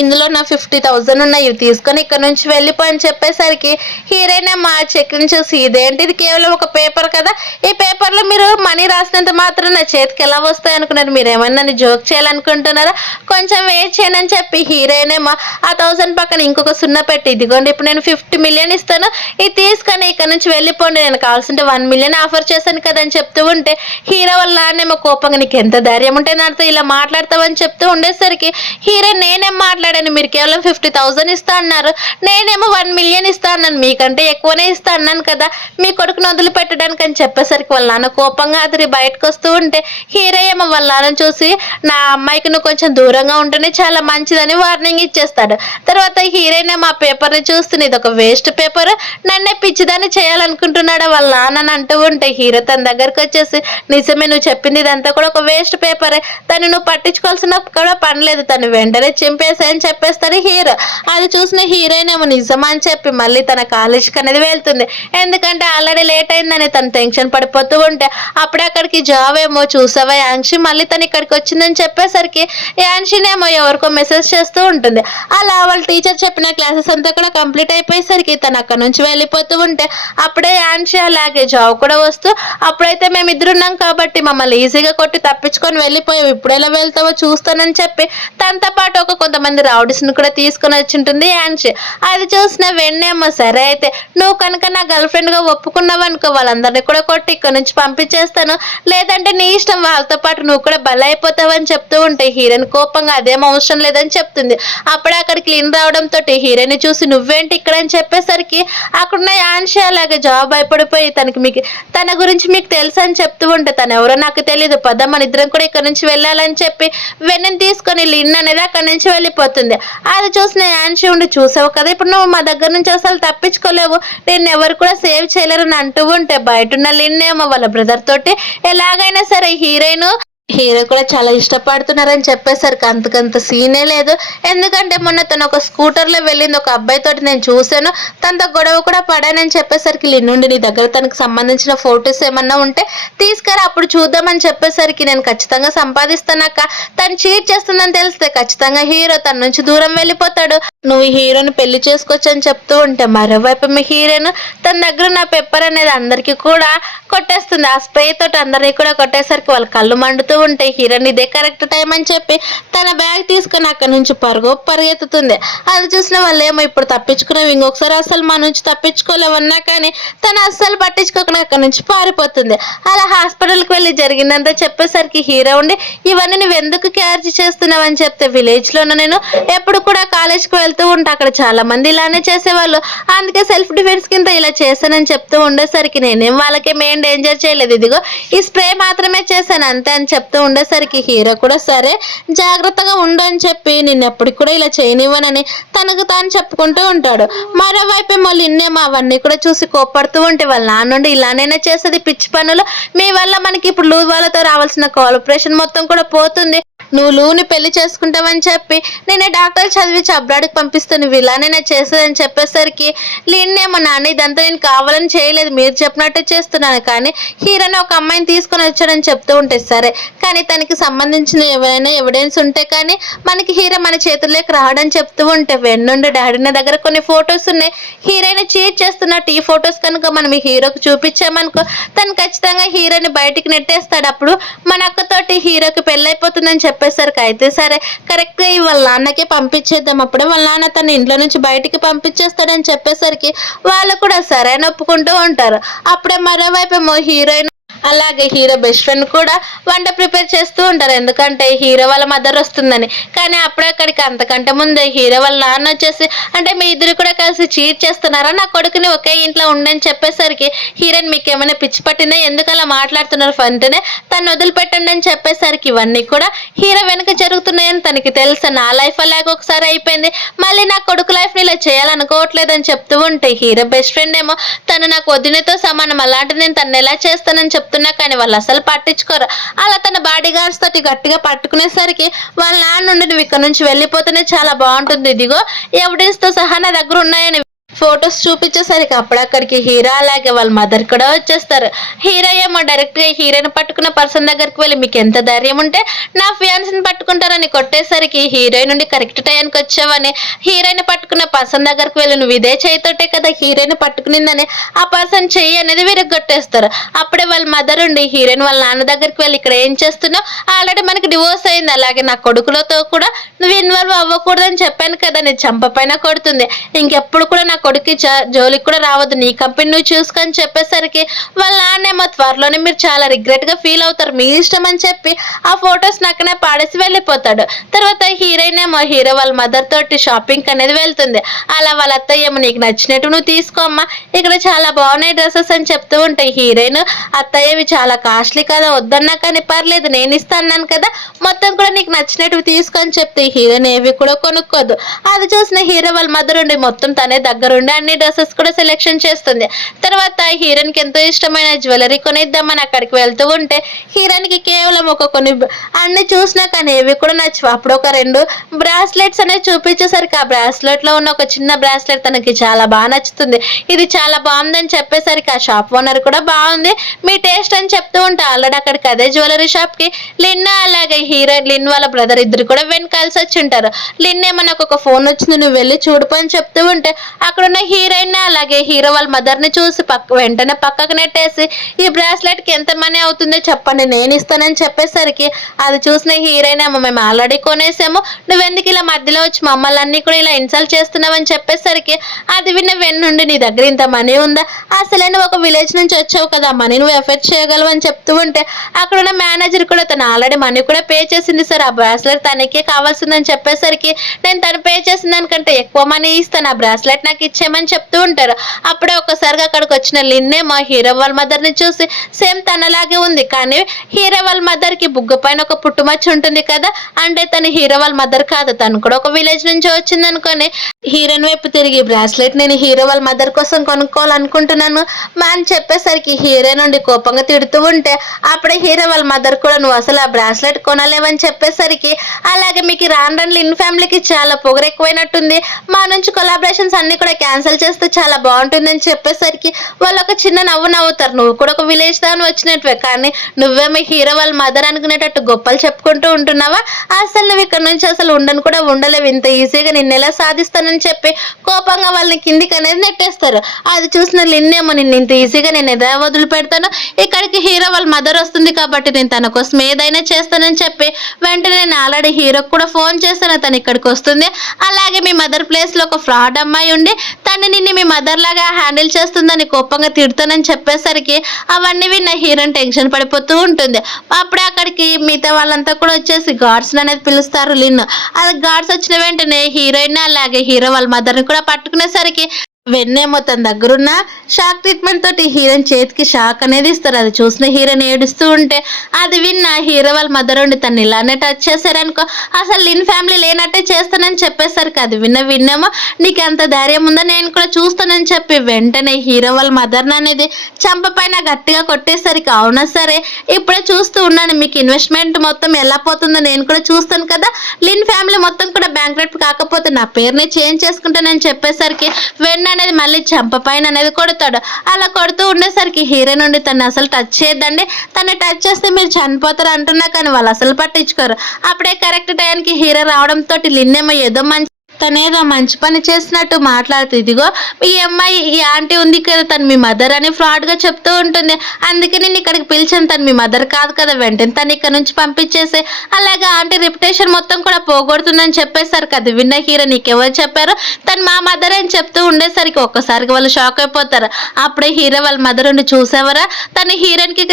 ఇందులో నా 50,000 ఉన్నాయి, ఇవి తీసుకొని ఇక్కడ నుంచి వెళ్ళిపో అని చెప్పేసరికి హీరోయిన్ మా చెక్ని చూసి ఇదేంటి ఇది కేవలం ఒక పేపర్ కదా, ఈ పేపర్లో మీరు మనీ రాసినంత మాత్రం నా చేతికి ఎలా వస్తాయి అనుకున్నారు, మీరు ఏమన్నా నన్ను జోక్ చేయాలనుకుంటున్నారా, కొంచెం వెయిట్ చేయను అని చెప్పి హీరోయిన్ ఏమో ఆ 1000 పక్కన ఇంకొక 0 పెట్టి ఇదిగోండి ఇప్పుడు నేను 50 మిలియన్ ఇస్తాను, ఇది తీసుకొని ఇక్కడ నుంచి వెళ్ళిపోండి, నేను కావాల్సింటే 1 మిలియన్ ఆఫర్ చేశాను కదా అని చెప్తూ ఉంటే హీరో వాళ్ళ నాన్నేమో కోపంగా నీకు ఎంత ధైర్యం ఉంటే నాతో ఇలా మాట్లాడతావని చెప్తూ ఉండేసరికి హీరోయిన్ నేనేం మాట్లాడాను, మీరు కేవలం 50,000 ఇస్తా అన్నారు, నేనేమో 1 మిలియన్ ఇస్తా అన్నాను, మీకంటే ఎక్కువనే ఇస్తా అన్నాను కదా మీ కొడుకును వదిలిపెట్టడానికి అని చెప్పేసరికి వాళ్ళ నాన్న కోపంగా అతని బయటకు వస్తూ ఉంటే హీరో ఏమో వాళ్ళ నాన్న చూసి నా అమ్మాయికి నువ్వు కొంచెం దూరంగా ఉంటేనే చాలా మంచిదని వార్నింగ్ ఇచ్చేస్తాడు. తర్వాత హీరోయిన్ ఏమో ఆ పేపర్ని చూస్తుంది ఇది ఒక వేస్ట్ పేపర్, నన్నే పిచ్చిదాన్ని చేయాలనుకుంటున్నాడు వాళ్ళ నాన్న అంటూ ఉంటే హీరో తన దగ్గరకు వచ్చేసి నిజమే నువ్వు చెప్పింది ఇదంతా కూడా ఒక వేస్ట్ పేపరే, దాన్ని నువ్వు పట్టించుకోవాల్సిన కూడా పని లేదు, తను వెంటనే చింపేసాయని చెప్పేస్తాడు హీరో. అది చూసిన హీరోయిన్ ఏమో నిజమా అని చెప్పి మళ్ళీ తన కాలేజ్కి అనేది వెళ్తుంది, ఎందుకంటే ఆల్రెడీ లేట్ అయిందని తను టెన్షన్ పడిపోతూ ఉంటే అప్పుడే అక్కడికి జాబ్ ఏమో చూసావా యాంక్షి మళ్ళీ తను ఇక్కడికి వచ్చిందని చెప్పేసరికి యాంక్షినేమో ఎవరికో మెసేజ్ చేస్తూ ఉంటుంది. అలా వాళ్ళ టీచర్ చెప్పిన క్లాసెస్ అంతా కూడా కంప్లీట్ అయిపోయేసరికి తను అక్కడ నుంచి వెళ్ళిపోతూ ఉంటే అప్పుడే యాంక్షి అలాగే జాబ్ కూడా వస్తూ అప్పుడైతే మేము ఇద్దరున్నాం కాబట్టి మమ్మల్ని ఈజీగా కొట్టి తప్పించుకొని వెళ్ళిపోయావు, ఇప్పుడు ఎలా వెళ్తావో చూస్తానని చెప్పి తనతో పాటు కొంతమంది రౌడీస్ని కూడా తీసుకొని వచ్చి ఉంటుంది యాంక్షి. అది చూసి చూసిన వెన్నేమో సరే అయితే నువ్వు కనుక నా గర్ల్ ఫ్రెండ్ గా ఒప్పుకున్నావు అనుకో వాళ్ళందరినీ కూడా కొట్టి ఇక్కడ నుంచి పంపించేస్తాను, లేదంటే నీ ఇష్టం వాళ్ళతో పాటు నువ్వు కూడా బలైపోతావని చెప్తూ ఉంటే హీరోయిన్ కోపంగా అదేం అవసరం లేదని చెప్తుంది. అప్పుడే అక్కడికి లిన్ రావడంతో హీరోయిన్ చూసి నువ్వేంటి ఇక్కడ అని చెప్పేసరికి అక్కడున్న యాన్షి అలాగే జాబ్ భయపడిపోయి తన గురించి మీకు తెలుసు అని చెప్తూ ఉంటే తను ఎవరో నాకు తెలియదు పద మన ఇద్దరం కూడా ఇక్కడ నుంచి వెళ్ళాలని చెప్పి వెన్నెని తీసుకొని లిన్ అనేది అక్కడి నుంచి వెళ్ళిపోతుంది. అది చూసిన యాన్షి ఉండి చూసావు కదా ఇప్పుడు నువ్వు మా దగ్గర నుంచి అసలు తప్పించుకోలేవు, నేను ఎవరు కూడా సేవ్ చేయలేరని అంటూ ఉంటే బయట ఉన్న లిన్ ఏమో వాళ్ళ బ్రదర్ తోటి ఎలాగైనా సరే హీరో కూడా చాలా ఇష్టపడుతున్నారని చెప్పేసరికి అంతకంత సీనే లేదు. ఎందుకంటే మొన్న తను ఒక స్కూటర్లో వెళ్ళింది ఒక అబ్బాయితోటి నేను చూశాను, తనతో గొడవ కూడా పడానని చెప్పేసరికి లిన్నుండి నీ దగ్గర తనకు సంబంధించిన ఫొటోస్ ఏమన్నా ఉంటే తీసుకురా అప్పుడు చూద్దామని చెప్పేసరికి నేను ఖచ్చితంగా సంపాదిస్తానక్క, తను చీట్ చేస్తుందని తెలిస్తే ఖచ్చితంగా హీరో తన నుంచి దూరం వెళ్ళిపోతాడు, నువ్వు హీరోని పెళ్లి చేసుకోవచ్చు అని చెప్తూ ఉంటే మరోవైపు మీ హీరోయిన్ తన దగ్గర నా పెప్పర్ అనేది అందరికీ కూడా కొట్టేస్తుంది. ఆ స్ప్రే తోటి అందరినీ కూడా కొట్టేసరికి వాళ్ళ కళ్ళు మండుతూ ఉంటాయి. హీరోయిన్ ఇదే కరెక్ట్ టైం అని చెప్పి తన బ్యాగ్ తీసుకొని అక్కడి నుంచి పరిగెత్తుతుంది. అది చూసిన వాళ్ళు ఏమో ఇప్పుడు తప్పించుకునేవి ఇంకొకసారి అసలు మా నుంచి తప్పించుకోలేవన్నా కానీ తను అస్సలు పట్టించుకోకుండా అక్కడి నుంచి పారిపోతుంది. అలా హాస్పిటల్కి వెళ్ళి జరిగిందంతా చెప్పేసరికి హీరో ఉండి ఇవన్నీ నువ్వు ఎందుకు క్యారీ చేస్తున్నావు అని చెప్తే విలేజ్లోనే నేను ఎప్పుడు కూడా కాలేజ్కి వెళ్తూ ఉంటా, అక్కడ చాలా మంది ఇలానే చేసేవాళ్ళు, అందుకే సెల్ఫ్ డిఫెన్స్ కింద ఇలా చేశానని చెప్తూ ఉండేసరికి నేనేం వాళ్ళకేం ఏం డేంజర్ చేయలేదు, ఇదిగో ఈ స్ప్రే మాత్రమే చేశాను అంతే అని చెప్తూ ఉండేసరికి హీరో కూడా సరే జాగ్రత్తగా ఉండు అని చెప్పి నిన్ను ఎప్పటికి కూడా ఇలా చేయనివ్వనని తనకు తాను చెప్పుకుంటూ ఉంటాడు. మరోవైపు ఏమో లిన్నేమో అవన్నీ కూడా చూసి కోప్పడుతూ ఉంటే వాళ్ళ నాన్నుండి ఇలానైనా చేసేది పిచ్చి పనులు, మీ వల్ల మనకి ఇప్పుడు లూ వాళ్ళతో రావాల్సిన కోఆపరేషన్ మొత్తం కూడా పోతుంది, నువ్వు లూని పెళ్లి చేసుకుంటావని చెప్పి నేను డాక్టర్ చదివించి అబ్రాడ్కి పంపిస్తే నువ్వు ఇలానే చేసేదని చెప్పేసరికి లిన్నేమో నాన్న ఇదంతా నేను కావాలని చేయలేదు మీరు చెప్పినట్టు చేస్తున్నాను, కానీ హీరోని ఒక అమ్మాయిని తీసుకొని వచ్చాడని చెప్తూ ఉంటే సరే కానీ తనకి సంబంధించిన ఎవరైనా ఎవిడెన్స్ ఉంటే కానీ మనకి హీరో మన చేతుల్లోకి రావడం చెప్తూ ఉంటే వెన్నుండి డాడీ దగ్గర కొన్ని ఫొటోస్ ఉన్నాయి, హీరోయిన్ చీట్ చేస్తున్నట్టు ఈ ఫొటోస్ కనుక మనం ఈ హీరోకి చూపించామనుకో తను ఖచ్చితంగా హీరోని బయటికి నెట్టేస్తాడు, అప్పుడు మన అక్కతోటి హీరోకి పెళ్ళైపోతుందని చెప్పేసరికి అయితే సరే కరెక్ట్గా వాళ్ళ నాన్నకే పంపించేద్దాం, అప్పుడే వాళ్ళ నాన్న తన ఇంట్లో నుంచి బయటికి పంపించేస్తాడని చెప్పేసరికి వాళ్ళు కూడా సరే ఒప్పుకుంటూ ఉంటారు. అప్పుడే మరోవైపు ఏమో హీరోయిన్ అలాగే హీరో బెస్ట్ ఫ్రెండ్ కూడా వంట ప్రిపేర్ చేస్తూ ఉంటారు, ఎందుకంటే హీరో వాళ్ళ మదర్ వస్తుందని, కానీ అప్పుడే అక్కడికి అంతకంటే ముందే హీరో వాళ్ళ నాన్న వచ్చేసి అంటే మీ ఇద్దరు కూడా కలిసి చీట్ చేస్తున్నారా, నా కొడుకుని ఒకే ఇంట్లో ఉండని చెప్పేసరికి హీరోయిన్ మీకు ఏమైనా పిచ్చి పట్టిందా ఎందుకు అలా మాట్లాడుతున్నారు వెంటనే తను వదిలిపెట్టండి అని చెప్పేసరికి ఇవన్నీ కూడా హీరో వెనుక జరుగుతున్నాయని తనకి తెలుసు, నా లైఫ్ అలాగే ఒకసారి అయిపోయింది మళ్ళీ నా కొడుకు లైఫ్ని ఇలా చేయాలనుకోవట్లేదని చెప్తూ ఉంటే హీరో బెస్ట్ ఫ్రెండ్ ఏమో తను నాకు వదినతో సమానం అలాంటిది నేను తను ఎలా చేస్తానని చెప్తున్నా కానీ వాళ్ళు అసలు పట్టించుకోరు, అలా తన బాడీ గార్డ్స్ తోటి గట్టిగా పట్టుకునేసరికి వాళ్ళ నాన్న నుండి నువ్వు ఇక్కడ నుంచి వెళ్ళిపోతేనే చాలా బాగుంటుంది, ఇదిగో ఎవిడెన్స్ తో సహా నా దగ్గర ఉన్నాయని ఫొటోస్ చూపించేసరికి అక్కడికి హీరో అలాగే వాళ్ళ మదర్ కూడా వచ్చేస్తారు. హీరో ఏమో డైరెక్ట్ గా హీరోని పట్టుకున్న పర్సన్ దగ్గరికి వెళ్ళి మీకు ఎంత ధైర్యం ఉంటే నా ఫియాన్సీని పట్టుకుంటారని కొట్టేసరికి హీరోయిన్ నుండి కరెక్ట్ టైంకి వచ్చావని హీరోయిన్ పట్టుకున్న పర్సన్ దగ్గరికి వెళ్ళి నువ్వు ఇదే చేయితోటే కదా హీరోయిన్ పట్టుకునిందని ఆ పర్సన్ చెయ్యి అనేది విరగొట్టేస్తారు. అప్పుడే వాళ్ళ మదర్ ఉండి హీరోయిన్ వాళ్ళ నాన్న దగ్గరికి వెళ్ళి ఇక్కడ ఏం చేస్తున్నావు, ఆల్రెడీ మనకి డివోర్స్ అయింది, అలాగే నా కొడుకులతో కూడా నువ్వు ఇన్వాల్వ్ అవ్వకూడదని చెప్పాను కదా, నీ చంప పైన కొడుతుంది, ఇంకెప్పుడు కూడా నా కొడుకు జోలికి కూడా రావద్దు, నీ కంపెనీ నువ్వు చూసుకొని చెప్పేసరికి వాళ్ళ నాన్నేమో త్వరలోనే మీరు చాలా రిగ్రెట్ గా ఫీల్ అవుతారు మీ ఇష్టం అని చెప్పి ఆ ఫొటోస్ నక్కనే పాడేసి వెళ్ళిపోతాడు. తర్వాత హీరోయిన్ ఏమో హీరో వాళ్ళ మదర్ తోటి షాపింగ్ అనేది వెళ్తుంది. అలా వాళ్ళ అత్తయ్య ఏమో నీకు నచ్చినట్టు నువ్వు తీసుకోమ్మా ఇక్కడ చాలా బాగున్నాయి డ్రెస్సెస్ అని చెప్తూ ఉంటాయి. హీరోయిన్ అత్తయ్యవి చాలా కాస్ట్లీ కదా వద్దన్నా కానీ పర్లేదు నేను ఇస్తాను కదా మొత్తం కూడా నీకు నచ్చినట్టు తీసుకొని చెప్తే హీరోయిన్ ఏవి కూడా కొనుక్కోదు. అది చూసిన హీరో వాళ్ళ మదర్ ఉండి మొత్తం తనే దగ్గరుండి అన్ని డ్రెస్సెస్ కూడా సెలెక్షన్ చేస్తుంది. తర్వాత హీరోయిన్ కి ఎంతో ఇష్టమైన జ్యువెలరీ కొనిద్దామని అక్కడికి వెళ్తూ ఉంటే హీరోయిన్ కి కేవలం కొన్ని అన్ని చూసినా కానీ ఏవి కూడా నచ్చవు. అప్పుడు ఒక 2 బ్రాస్లెట్స్ అనేవి చూపించేసరికి ఆ బ్రాస్లెట్ లో ఉన్న ఒక చిన్న బ్రాస్లెట్ తనకి చాలా బాగా నచ్చుతుంది. ఇది చాలా బాగుందని చెప్పేసరికి ఆ షాప్ ఓనర్ కూడా బాగుంది మీ టేస్ట్ అని చెప్తూ ఉంటే ఆల్రెడీ అక్కడికి అదే జ్యువెలరీ షాప్ కి లిన్ అలాగే హీరోయిన్ లిన్ వాళ్ళ బ్రదర్ ఇద్దరు కూడా వెనకాల్సి వచ్చి ఉంటారు. లిన్ ఏమో నాకు ఒక ఫోన్ వచ్చింది నువ్వు వెళ్ళి చూడుపని చెప్తూ ఉంటే అక్కడున్న హీరోయిన్ అలాగే హీరో వాళ్ళ మదర్ ని చూసి వెంటనే పక్కకు నెట్టేసి ఈ బ్రాస్లెట్ కి ఎంత మనీ అవుతుందో చెప్పండి నేను ఇస్తానని చెప్పేసరికి అది చూసిన హీరోయిన్ ఏమో మేము ఆల్రెడీ కొనేసాము, నువ్వెందుకు ఇలా మధ్యలో వచ్చి మమ్మల్ని అన్ని కూడా ఇలా ఇన్సల్ట్ చేస్తున్నావు అని చెప్పేసరికి అది విన్న వెన్నుండి నీ దగ్గర ఇంత మనీ ఉందా, అసలే నువ్వు ఒక విలేజ్ నుంచి వచ్చావు కదా మనీ నువ్వు ఎఫెక్ట్ చేయగలవు అని చెప్తూ ఉంటే అక్కడ ఉన్న మేనేజర్ కూడా తను ఆల్రెడీ మనీ కూడా పే చేసింది సార్, ఆ బ్రాస్లెట్ తనకే కావాల్సిందని చెప్పేసరికి నేను తను పే చేసిన దానికంటే ఎక్కువ మనీ ఇస్తాను, ఆ బ్రాస్లెట్ నాకు ఇచ్చేయమని చెప్తూ ఉంటారు. అప్పుడే ఒక్కసారిగా అక్కడికి వచ్చిన లిన్నే మా హీరో వాళ్ళ మదర్ ని చూసి సేమ్ తనలాగే ఉంది, కానీ హీరో వాళ్ళ మదర్ కి బుగ్గ పైన ఒక పుట్టుమచ్చ ఉంటుంది కదా, అంటే తను హీరో వాళ్ళ మదర్ కాదు, తను కూడా ఒక విలేజ్ నుంచి వచ్చింది అనుకొని హీరోయిన్ వైపు తిరిగి బ్రాస్లెట్ నేను హీరో వాళ్ళ మదర్ కోసం కొనుక్కోవాలనుకుంటున్నాను మా అని చెప్పేసరికి హీరోయిన్ నుండి కోపంగా తిడుతూ ఉంటే అప్పుడే హీరో వాళ్ళ మదర్ కూడా నువ్వు అసలు ఆ బ్రాస్లెట్ కొనలేవని చెప్పేసరికి అలాగే మీకు రాను రాను లిన్ ఫ్యామిలీకి చాలా పొగరు ఎక్కువైనట్టుంది, మా నుంచి కొలాబరేషన్స్ అన్ని కూడా క్యాన్సిల్ చేస్తే చాలా బాగుంటుందని చెప్పేసరికి వాళ్ళు ఒక చిన్న నవ్వు నవ్వుతారు. నువ్వు కూడా ఒక విలేజ్ దాని వచ్చినట్టువే, కానీ నువ్వేమో హీరో వాళ్ళ మదర్ అనుకునేటట్టు గొప్పలు చెప్పుకుంటూ ఉంటున్నావా, అసలు నువ్వు ఇక్కడ నుంచి అసలు ఉండను కూడా ఉండలేవు, ఇంత ఈజీగా నిన్ను ఎలా సాధిస్తానని చెప్పి కోపంగా వాళ్ళని కిందికి అనేది నెట్టేస్తారు. అది చూసిన లిన్నేమో నిన్ను ఇంత ఈజీగా నేను ఎదా వదిలిపెడతాను, ఇక్కడికి హీరో వాళ్ళ మదర్ వస్తుంది కాబట్టి నేను తన కోసం ఏదైనా చేస్తానని చెప్పి వెంటనే నేను ఆల్రెడీ హీరోకి కూడా ఫోన్ చేస్తాను, తను ఇక్కడికి వస్తుంది, అలాగే మీ మదర్ ప్లేస్ లో ఒక ఫ్రాడ్ అమ్మాయి ఉండి తను నిన్ను మీ మదర్ లాగా హ్యాండిల్ చేస్తుందని కోపంగా తిడతానని చెప్పేసరికి అవన్నీ విన్న హీరోయిన్ టెన్షన్ పడిపోతూ ఉంటుంది. అప్పుడే అక్కడికి మిగతా వాళ్ళంతా కూడా వచ్చేసి గార్డ్స్ అనేది పిలుస్తారు లిన్, అది గార్డ్స్ వచ్చిన వెంటనే హీరోయిన్ అలాగే హీరో వాళ్ళ మదర్ ని కూడా పట్టుకునేసరికి వెన్నేమో తన దగ్గరున్న షాక్ ట్రీట్మెంట్ తోటి హీరోయిన్ చేతికి షాక్ అనేది ఇస్తారు, అది చూసిన హీరోయిన్ ఏడుస్తూ ఉంటే అది విన్న హీరో వాళ్ళ మదర్ ఉండి తను ఇలానే టచ్ చేశారనుకో అసలు లిన్ ఫ్యామిలీ లేనట్టే చేస్తానని చెప్పేసరికి అది విన్నేమో నీకు ఎంత ధైర్యం ఉందో నేను కూడా చూస్తానని చెప్పి వెంటనే హీరో వాళ్ళ మదర్ అనేది చంప పైన గట్టిగా కొట్టేసరికి అవునా సరే ఇప్పుడే చూస్తూ ఉన్నాను మీకు ఇన్వెస్ట్మెంట్ మొత్తం ఎలా పోతుందో నేను కూడా చూస్తాను కదా, లిన్ ఫ్యామిలీ మొత్తం కూడా బ్యాంక్రప్ట్ కాకపోతే నా పేరుని చేంజ్ చేసుకుంటానని చెప్పేసరికి వెన్న అనేది మళ్ళీ చంప పైన అనేది కొడతాడు. అలా కొడుతూ ఉండేసరికి హీరో నుండి తను అసలు టచ్ చేయొద్దండి, తను టచ్ చేస్తే మీరు చనిపోతారు అంటున్నా కానీ వాళ్ళు అసలు పట్టించుకోరు. అప్పుడే కరెక్ట్ టైంకి హీరో రావడంతో లిన్నేమో ఏదో తనేదో మంచి పని చేసినట్టు మాట్లాడుతూ ఇదిగో ఈ అమ్మాయి ఈ ఆంటీ ఉంది కదా తను మీ మదర్ అని ఫ్రాడ్ గా చెప్తూ ఉంటుంది, అందుకే నేను ఇక్కడికి పిలిచాను, తను మీ మదర్ కాదు కదా, వెంటనే తను ఇక్కడ నుంచి పంపించేసి అలాగే ఆంటీ రెప్యుటేషన్ మొత్తం కూడా పోగొడుతుందని చెప్పేసరికి అది విన్న హీరో నీకెవరు చెప్పారు తను మా మదర్ అని చెప్తూ ఉండేసరికి ఒక్కసారికి వాళ్ళు షాక్ అయిపోతారు. అప్పుడే హీరో వాళ్ళ మదర్ ఉండి చూసేవరా తను హీరోయిన్ కి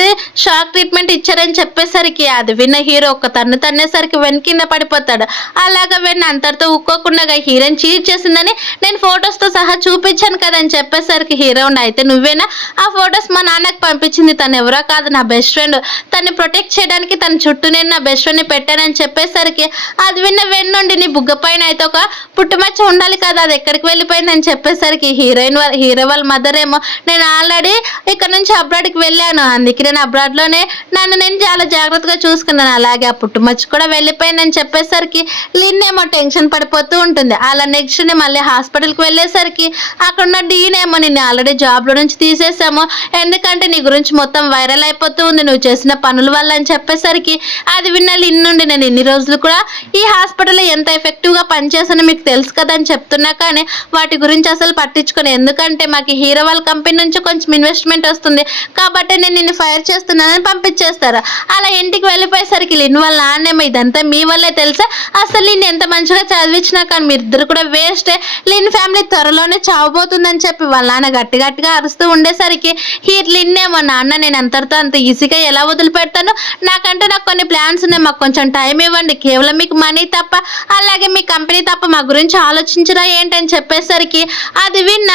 షాక్ ట్రీట్మెంట్ ఇచ్చారని చెప్పేసరికి అది విన్న హీరో ఒక తన్ను తన్నేసరికి వెన్ కింద పడిపోతాడు. అలాగా వెన్ అంతటితో ఉక్కోకుండా హీరోయిన్ చీట్ చేసిందని నేను ఫొటోస్ తో సహా చూపించాను కదా అని చెప్పేసరికి హీరో అయితే నువ్వేనా ఆ ఫొటోస్ మా నాన్నకి పంపించింది, తను ఎవరో కాదు నా బెస్ట్ ఫ్రెండ్, తన్ని ప్రొటెక్ట్ చేయడానికి తన చుట్టూ నేను నా బెస్ట్ ఫ్రెండ్ ని పెట్టానని చెప్పేసరికి అది విన్న వెన్నుండి నీ బుగ్గ పైన అయితే ఒక పుట్టుమచ్చ ఉండాలి కదా అది ఎక్కడికి వెళ్ళిపోయిందని చెప్పేసరికి హీరో వాళ్ళ మదర్ ఏమో నేను ఆల్రెడీ ఇక్కడ నుంచి అబ్రాడ్కి వెళ్ళాను, అందుకే నేను అబ్రాడ్ లోనే నన్ను నేను చాలా జాగ్రత్తగా చూసుకున్నాను, అలాగే ఆ పుట్టుమచ్చ కూడా వెళ్ళిపోయిందని చెప్పేసరికి లిన్ ఏమో టెన్షన్ పడిపోతూ ఉంటుంది. అలా నెక్స్ట్ డే మళ్ళీ హాస్పిటల్కి వెళ్ళేసరికి అక్కడ ఉన్న డీన్ ఏమో నిన్ను ఆల్రెడీ జాబ్ లో నుంచి తీసేసాము, ఎందుకంటే నీ గురించి మొత్తం వైరల్ అయిపోతూ ఉంది నువ్వు చేసిన పనుల వల్ల అని చెప్పేసరికి అది విన్న లిన్ నుండి నేను ఇన్ని రోజులు కూడా ఈ హాస్పిటల్లో ఎంత ఎఫెక్టివ్ గా పనిచేసానో మీకు తెలుసు కదా అని చెప్తున్నా కానీ వాటి గురించి అసలు పట్టించుకొని, ఎందుకంటే మాకు హీరో వాళ్ళ కంపెనీ నుంచి కొంచెం ఇన్వెస్ట్మెంట్ వస్తుంది కాబట్టి నేను నిన్ను ఫైర్ చేస్తున్నానని పంపించేస్తారు. అలా ఇంటికి వెళ్ళిపోయేసరికి లిన్ వాళ్ళ నాన్నేమో ఇదంతా మీ వల్లే తెలుసా, అసలు నేను ఎంత మంచిగా చదివించినా కానీ మీరిద్దరు కూడా వేస్టే, లిన్ ఫ్యామిలీ త్వరలోనే చావబోతుందని చెప్పి వాళ్ళ నాన్న గట్టిగా అరుస్తూ ఉండేసరికి లిన్ ఏమో నాన్న నేను అంతటితో అంత ఈజీగా ఎలా వదిలిపెడతాను, నాకు కొన్ని ప్లాన్స్ ఉన్నాయి, మాకు కొంచెం టైం ఇవ్వండి, కేవలం మీకు మనీ తప్ప అలాగే మీ కంపెనీ తప్ప మా గురించి ఆలోచించరా ఏంటని చెప్పేసరికి అది విన్న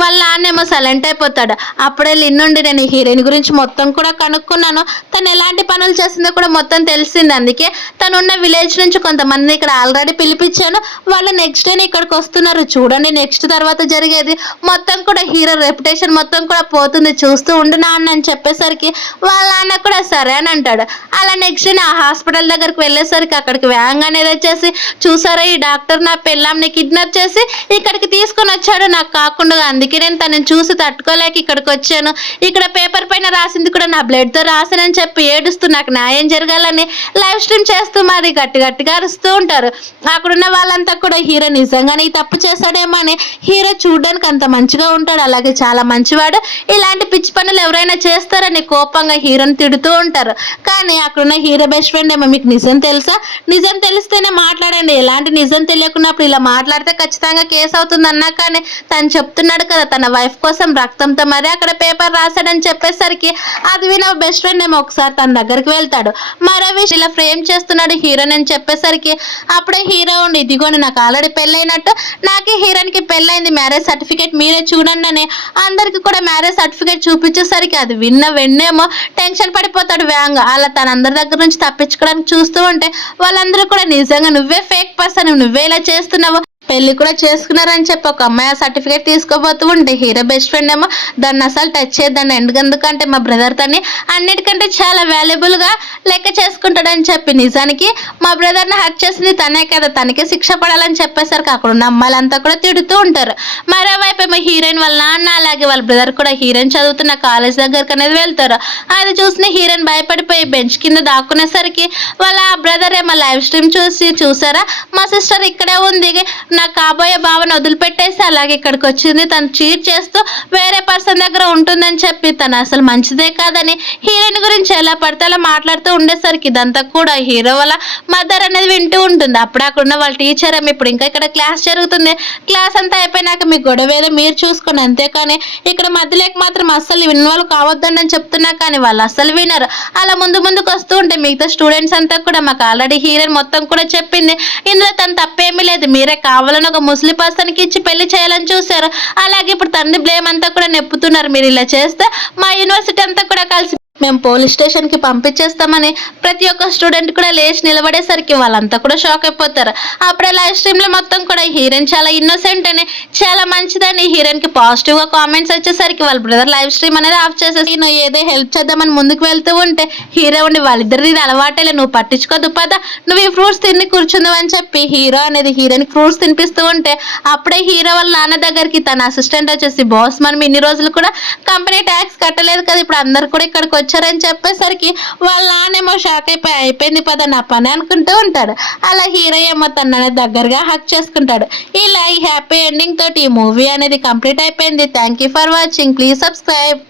వాళ్ళ నాన్నేమో సైలెంట్ అయిపోతాడు. అప్పుడే లిన్ నుండి నేను హీరోయిన్ గురించి మొత్తం కూడా కనుక్కున్నాను, తను ఎలాంటి పనులు చేసిందో కూడా మొత్తం తెలిసింది, అందుకే తను ఉన్న విలేజ్ నుంచి కొంతమంది ఇక్కడ ఆల్రెడీ పిలిపించాను, వాళ్ళు నెక్స్ట్ డే ఇక్కడికి వస్తున్నారు చూడండి, నెక్స్ట్ తర్వాత జరిగేది మొత్తం కూడా హీరో రెప్యుటేషన్ మొత్తం కూడా పోతుంది చూస్తూ ఉండు నాన్న అని చెప్పేసరికి వాళ్ళ నాన్న కూడా సరే అని అంటాడు. అలా నెక్స్ట్ డే ఆ హాస్పిటల్ దగ్గరికి వెళ్ళేసరికి అక్కడికి వ్యాంగ్ అనేది వచ్చేసి చూసారా ఈ డాక్టర్ నా పెళ్ళాంని కిడ్నాప్ చేసి ఇక్కడికి తీసుకొని వచ్చాడు నాకు కాకుండా, అందుకే నేను తనని చూసి తట్టుకోలేక ఇక్కడికి వచ్చాను, ఇక్కడ పేపర్ పైన రాసింది కూడా నా బ్లడ్ తో రాసానని చెప్పి ఏడుస్తూ నాకు న్యాయం జరగాలని లైవ్ స్ట్రీమ్ చేస్తూ మరి గట్టిగా అరుస్తూ ఉంటారు. అక్కడున్న వాళ్ళంతా కూడా హీరో నిజంగానే ఈ తప్పు చేస్తాడేమో అని, హీరో చూడడానికి అంత మంచిగా ఉంటాడు, అలాగే చాలా మంచివాడు, ఇలాంటి పిచ్చి పనులు ఎవరైనా చేస్తారని కోపంగా హీరోని తిడుతూ ఉంటారు. కానీ అక్కడున్న హీరో బెస్ట్ ఫ్రెండ్ ఏమో మీకు నిజం తెలుసా, నిజం తెలిస్తేనే మాట్లాడండి, ఎలాంటి నిజం తెలియకున్నప్పుడు ఇలా మాట్లాడితే ఖచ్చితంగా కేసు అవుతుంది అన్నా కానీ తను చెప్తున్నాడు కదా తన వైఫ్ కోసం రక్తంతో మరి అక్కడ పేపర్ రాశాడని చెప్పేసరికి అది విన బెస్ట్ ఫ్రెండ్ ఏమో ఒకసారి తన దగ్గరికి వెళ్తాడు. మరో విషయం ఇలా ఫ్రేమ్ చేస్తున్నాడు హీరోని అని చెప్పేసరికి అప్పుడే హీరో ఉండి ఇదిగోండి నాకు ఆల్రెడీ పెళ్ళైనట్టు, నాకు హీరోయిన్కి పెళ్ళైంది, మ్యారేజ్ సర్టిఫికేట్ మీరే చూడండి అని అందరికి కూడా మ్యారేజ్ సర్టిఫికేట్ చూపించేసరికి అది విన్న వెన్నేమో టెన్షన్ పడిపోతాడు వేగంగా. అలా తన అందరి దగ్గర నుంచి తప్పించుకోవడానికి చూస్తూ ఉంటే వాళ్ళందరూ కూడా నిజంగా నువ్వే ఫేక్ పర్సన్, నువ్వే ఇలా చేస్తున్నావు, పెళ్లి కూడా చేసుకున్నారని చెప్పి ఒక అమ్మాయి సర్టిఫికేట్ తీసుకోబోతూ ఉంటే హీరో బెస్ట్ ఫ్రెండ్ ఏమో దాన్ని అసలు టచ్ చేయద్దండి, ఎందుకంటే మా బ్రదర్ తన్ని అన్నిటికంటే చాలా వాల్యుబుల్గా లెక్క చేసుకుంటాడని చెప్పి నిజానికి మా బ్రదర్ని హర్ట్ చేసింది తనే కదా, తనకే శిక్ష పడాలని చెప్పేసరికి అక్కడ ఉన్న అమ్మాయిలంతా కూడా తిడుతూ ఉంటారు. మరోవైపు ఏమో హీరోయిన్ వాళ్ళ నాన్న అలాగే వాళ్ళ బ్రదర్ కూడా హీరోయిన్ చదువుతున్న కాలేజ్ దగ్గరకు అనేది వెళ్తారు. అది చూసిన హీరోయిన్ భయపడిపోయి బెంచ్ కింద దాక్కునేసరికి వాళ్ళ బ్రదర్ ఏమో లైవ్ స్ట్రీమ్ చూసారా మా సిస్టర్ ఇక్కడే ఉంది, నా కాబోయే భావన వదిలిపెట్టేసి అలాగే ఇక్కడికి వచ్చింది, తను చీట్ చేస్తూ వేరే పర్సన్ దగ్గర ఉంటుందని చెప్పి తను అసలు మంచిదే కాదని హీరోయిన్ గురించి ఎలా పడితే అలా మాట్లాడుతూ ఉండేసరికి ఇదంతా కూడా హీరో వాళ్ళ మదర్ అనేది వింటూ ఉంటుంది. అప్పుడు అక్కడ ఉన్న వాళ్ళ టీచర్ ఏమో ఇప్పుడు ఇంకా ఇక్కడ క్లాస్ జరుగుతుంది, క్లాస్ అంతా అయిపోయినాక మీ గొడవ ఏదో మీరు చూసుకోండి, అంతేకాని ఇక్కడ మధ్యలోకి మాత్రం అస్సలు ఇన్వాల్వ్ కావద్దండి అని చెప్తున్నా కానీ వాళ్ళు అస్సలు వినరు. అలా ముందుకు వస్తూ ఉంటే మిగతా స్టూడెంట్స్ అంతా కూడా మాకు ఆల్రెడీ హీరోయిన్ మొత్తం కూడా చెప్పింది, ఇందులో తను తప్పేమీ లేదు, మీరే కావాలని ఒక ముస్లిం పర్సన్కి ఇచ్చి పెళ్లి చేయాలని చూశారు, అలాగే ఇప్పుడు తండ్రి బ్లేమ్ అంతా కూడా నెప్పుతున్నారు, మీరు ఇలా చేస్తే మా యూనివర్సిటీ అంతా కూడా కలిసి మేము పోలీస్ స్టేషన్కి పంపించేస్తామని ప్రతి ఒక్క స్టూడెంట్ కూడా లేచి నిలబడేసరికి వాళ్ళంతా కూడా షాక్ అయిపోతారు. అప్పుడే లైవ్ స్ట్రీమ్లో మొత్తం కూడా హీరోయిన్ చాలా ఇన్నోసెంట్ అని చాలా మంచిదని హీరోయిన్కి పాజిటివ్గా కామెంట్స్ వచ్చేసరికి వాళ్ళ బ్రదర్ లైవ్ స్ట్రీమ్ అనేది ఆఫ్ చేసేసి నువ్వు ఏదో హెల్ప్ చేద్దామని ముందుకు వెళ్తూ ఉంటే హీరో ఉండి వాళ్ళిద్దరిది అలవాటేలే, నువ్వు పట్టించుకోదు పద, నువ్వు ఈ ఫ్రూట్స్ తిని కూర్చుందావు అని చెప్పి హీరో అనేది హీరోయిన్ ఫ్రూట్స్ తినిపిస్తూ ఉంటే అప్పుడే హీరో వాళ్ళ నాన్న దగ్గరికి తన అసిస్టెంట్ వచ్చేసి బాస్ మనం ఇన్ని రోజులు కూడా కంపెనీ ట్యాక్స్ కట్టలేదు కదా, ఇప్పుడు అందరు కూడా ఇక్కడికి వచ్చారని చెప్పేసరికి వాళ్ళ నాన్నేమో షాక్ అయిపోయింది పద నా పని అనుకుంటూ ఉంటాడు. అలా హీరో ఏమో తన దగ్గరగా హక్ చేసుకుంటాడు. ఇలా ఈ హ్యాపీ ఎండింగ్ తోటి ఈ మూవీ అనేది కంప్లీట్ అయిపోయింది. Thank you for watching, please subscribe.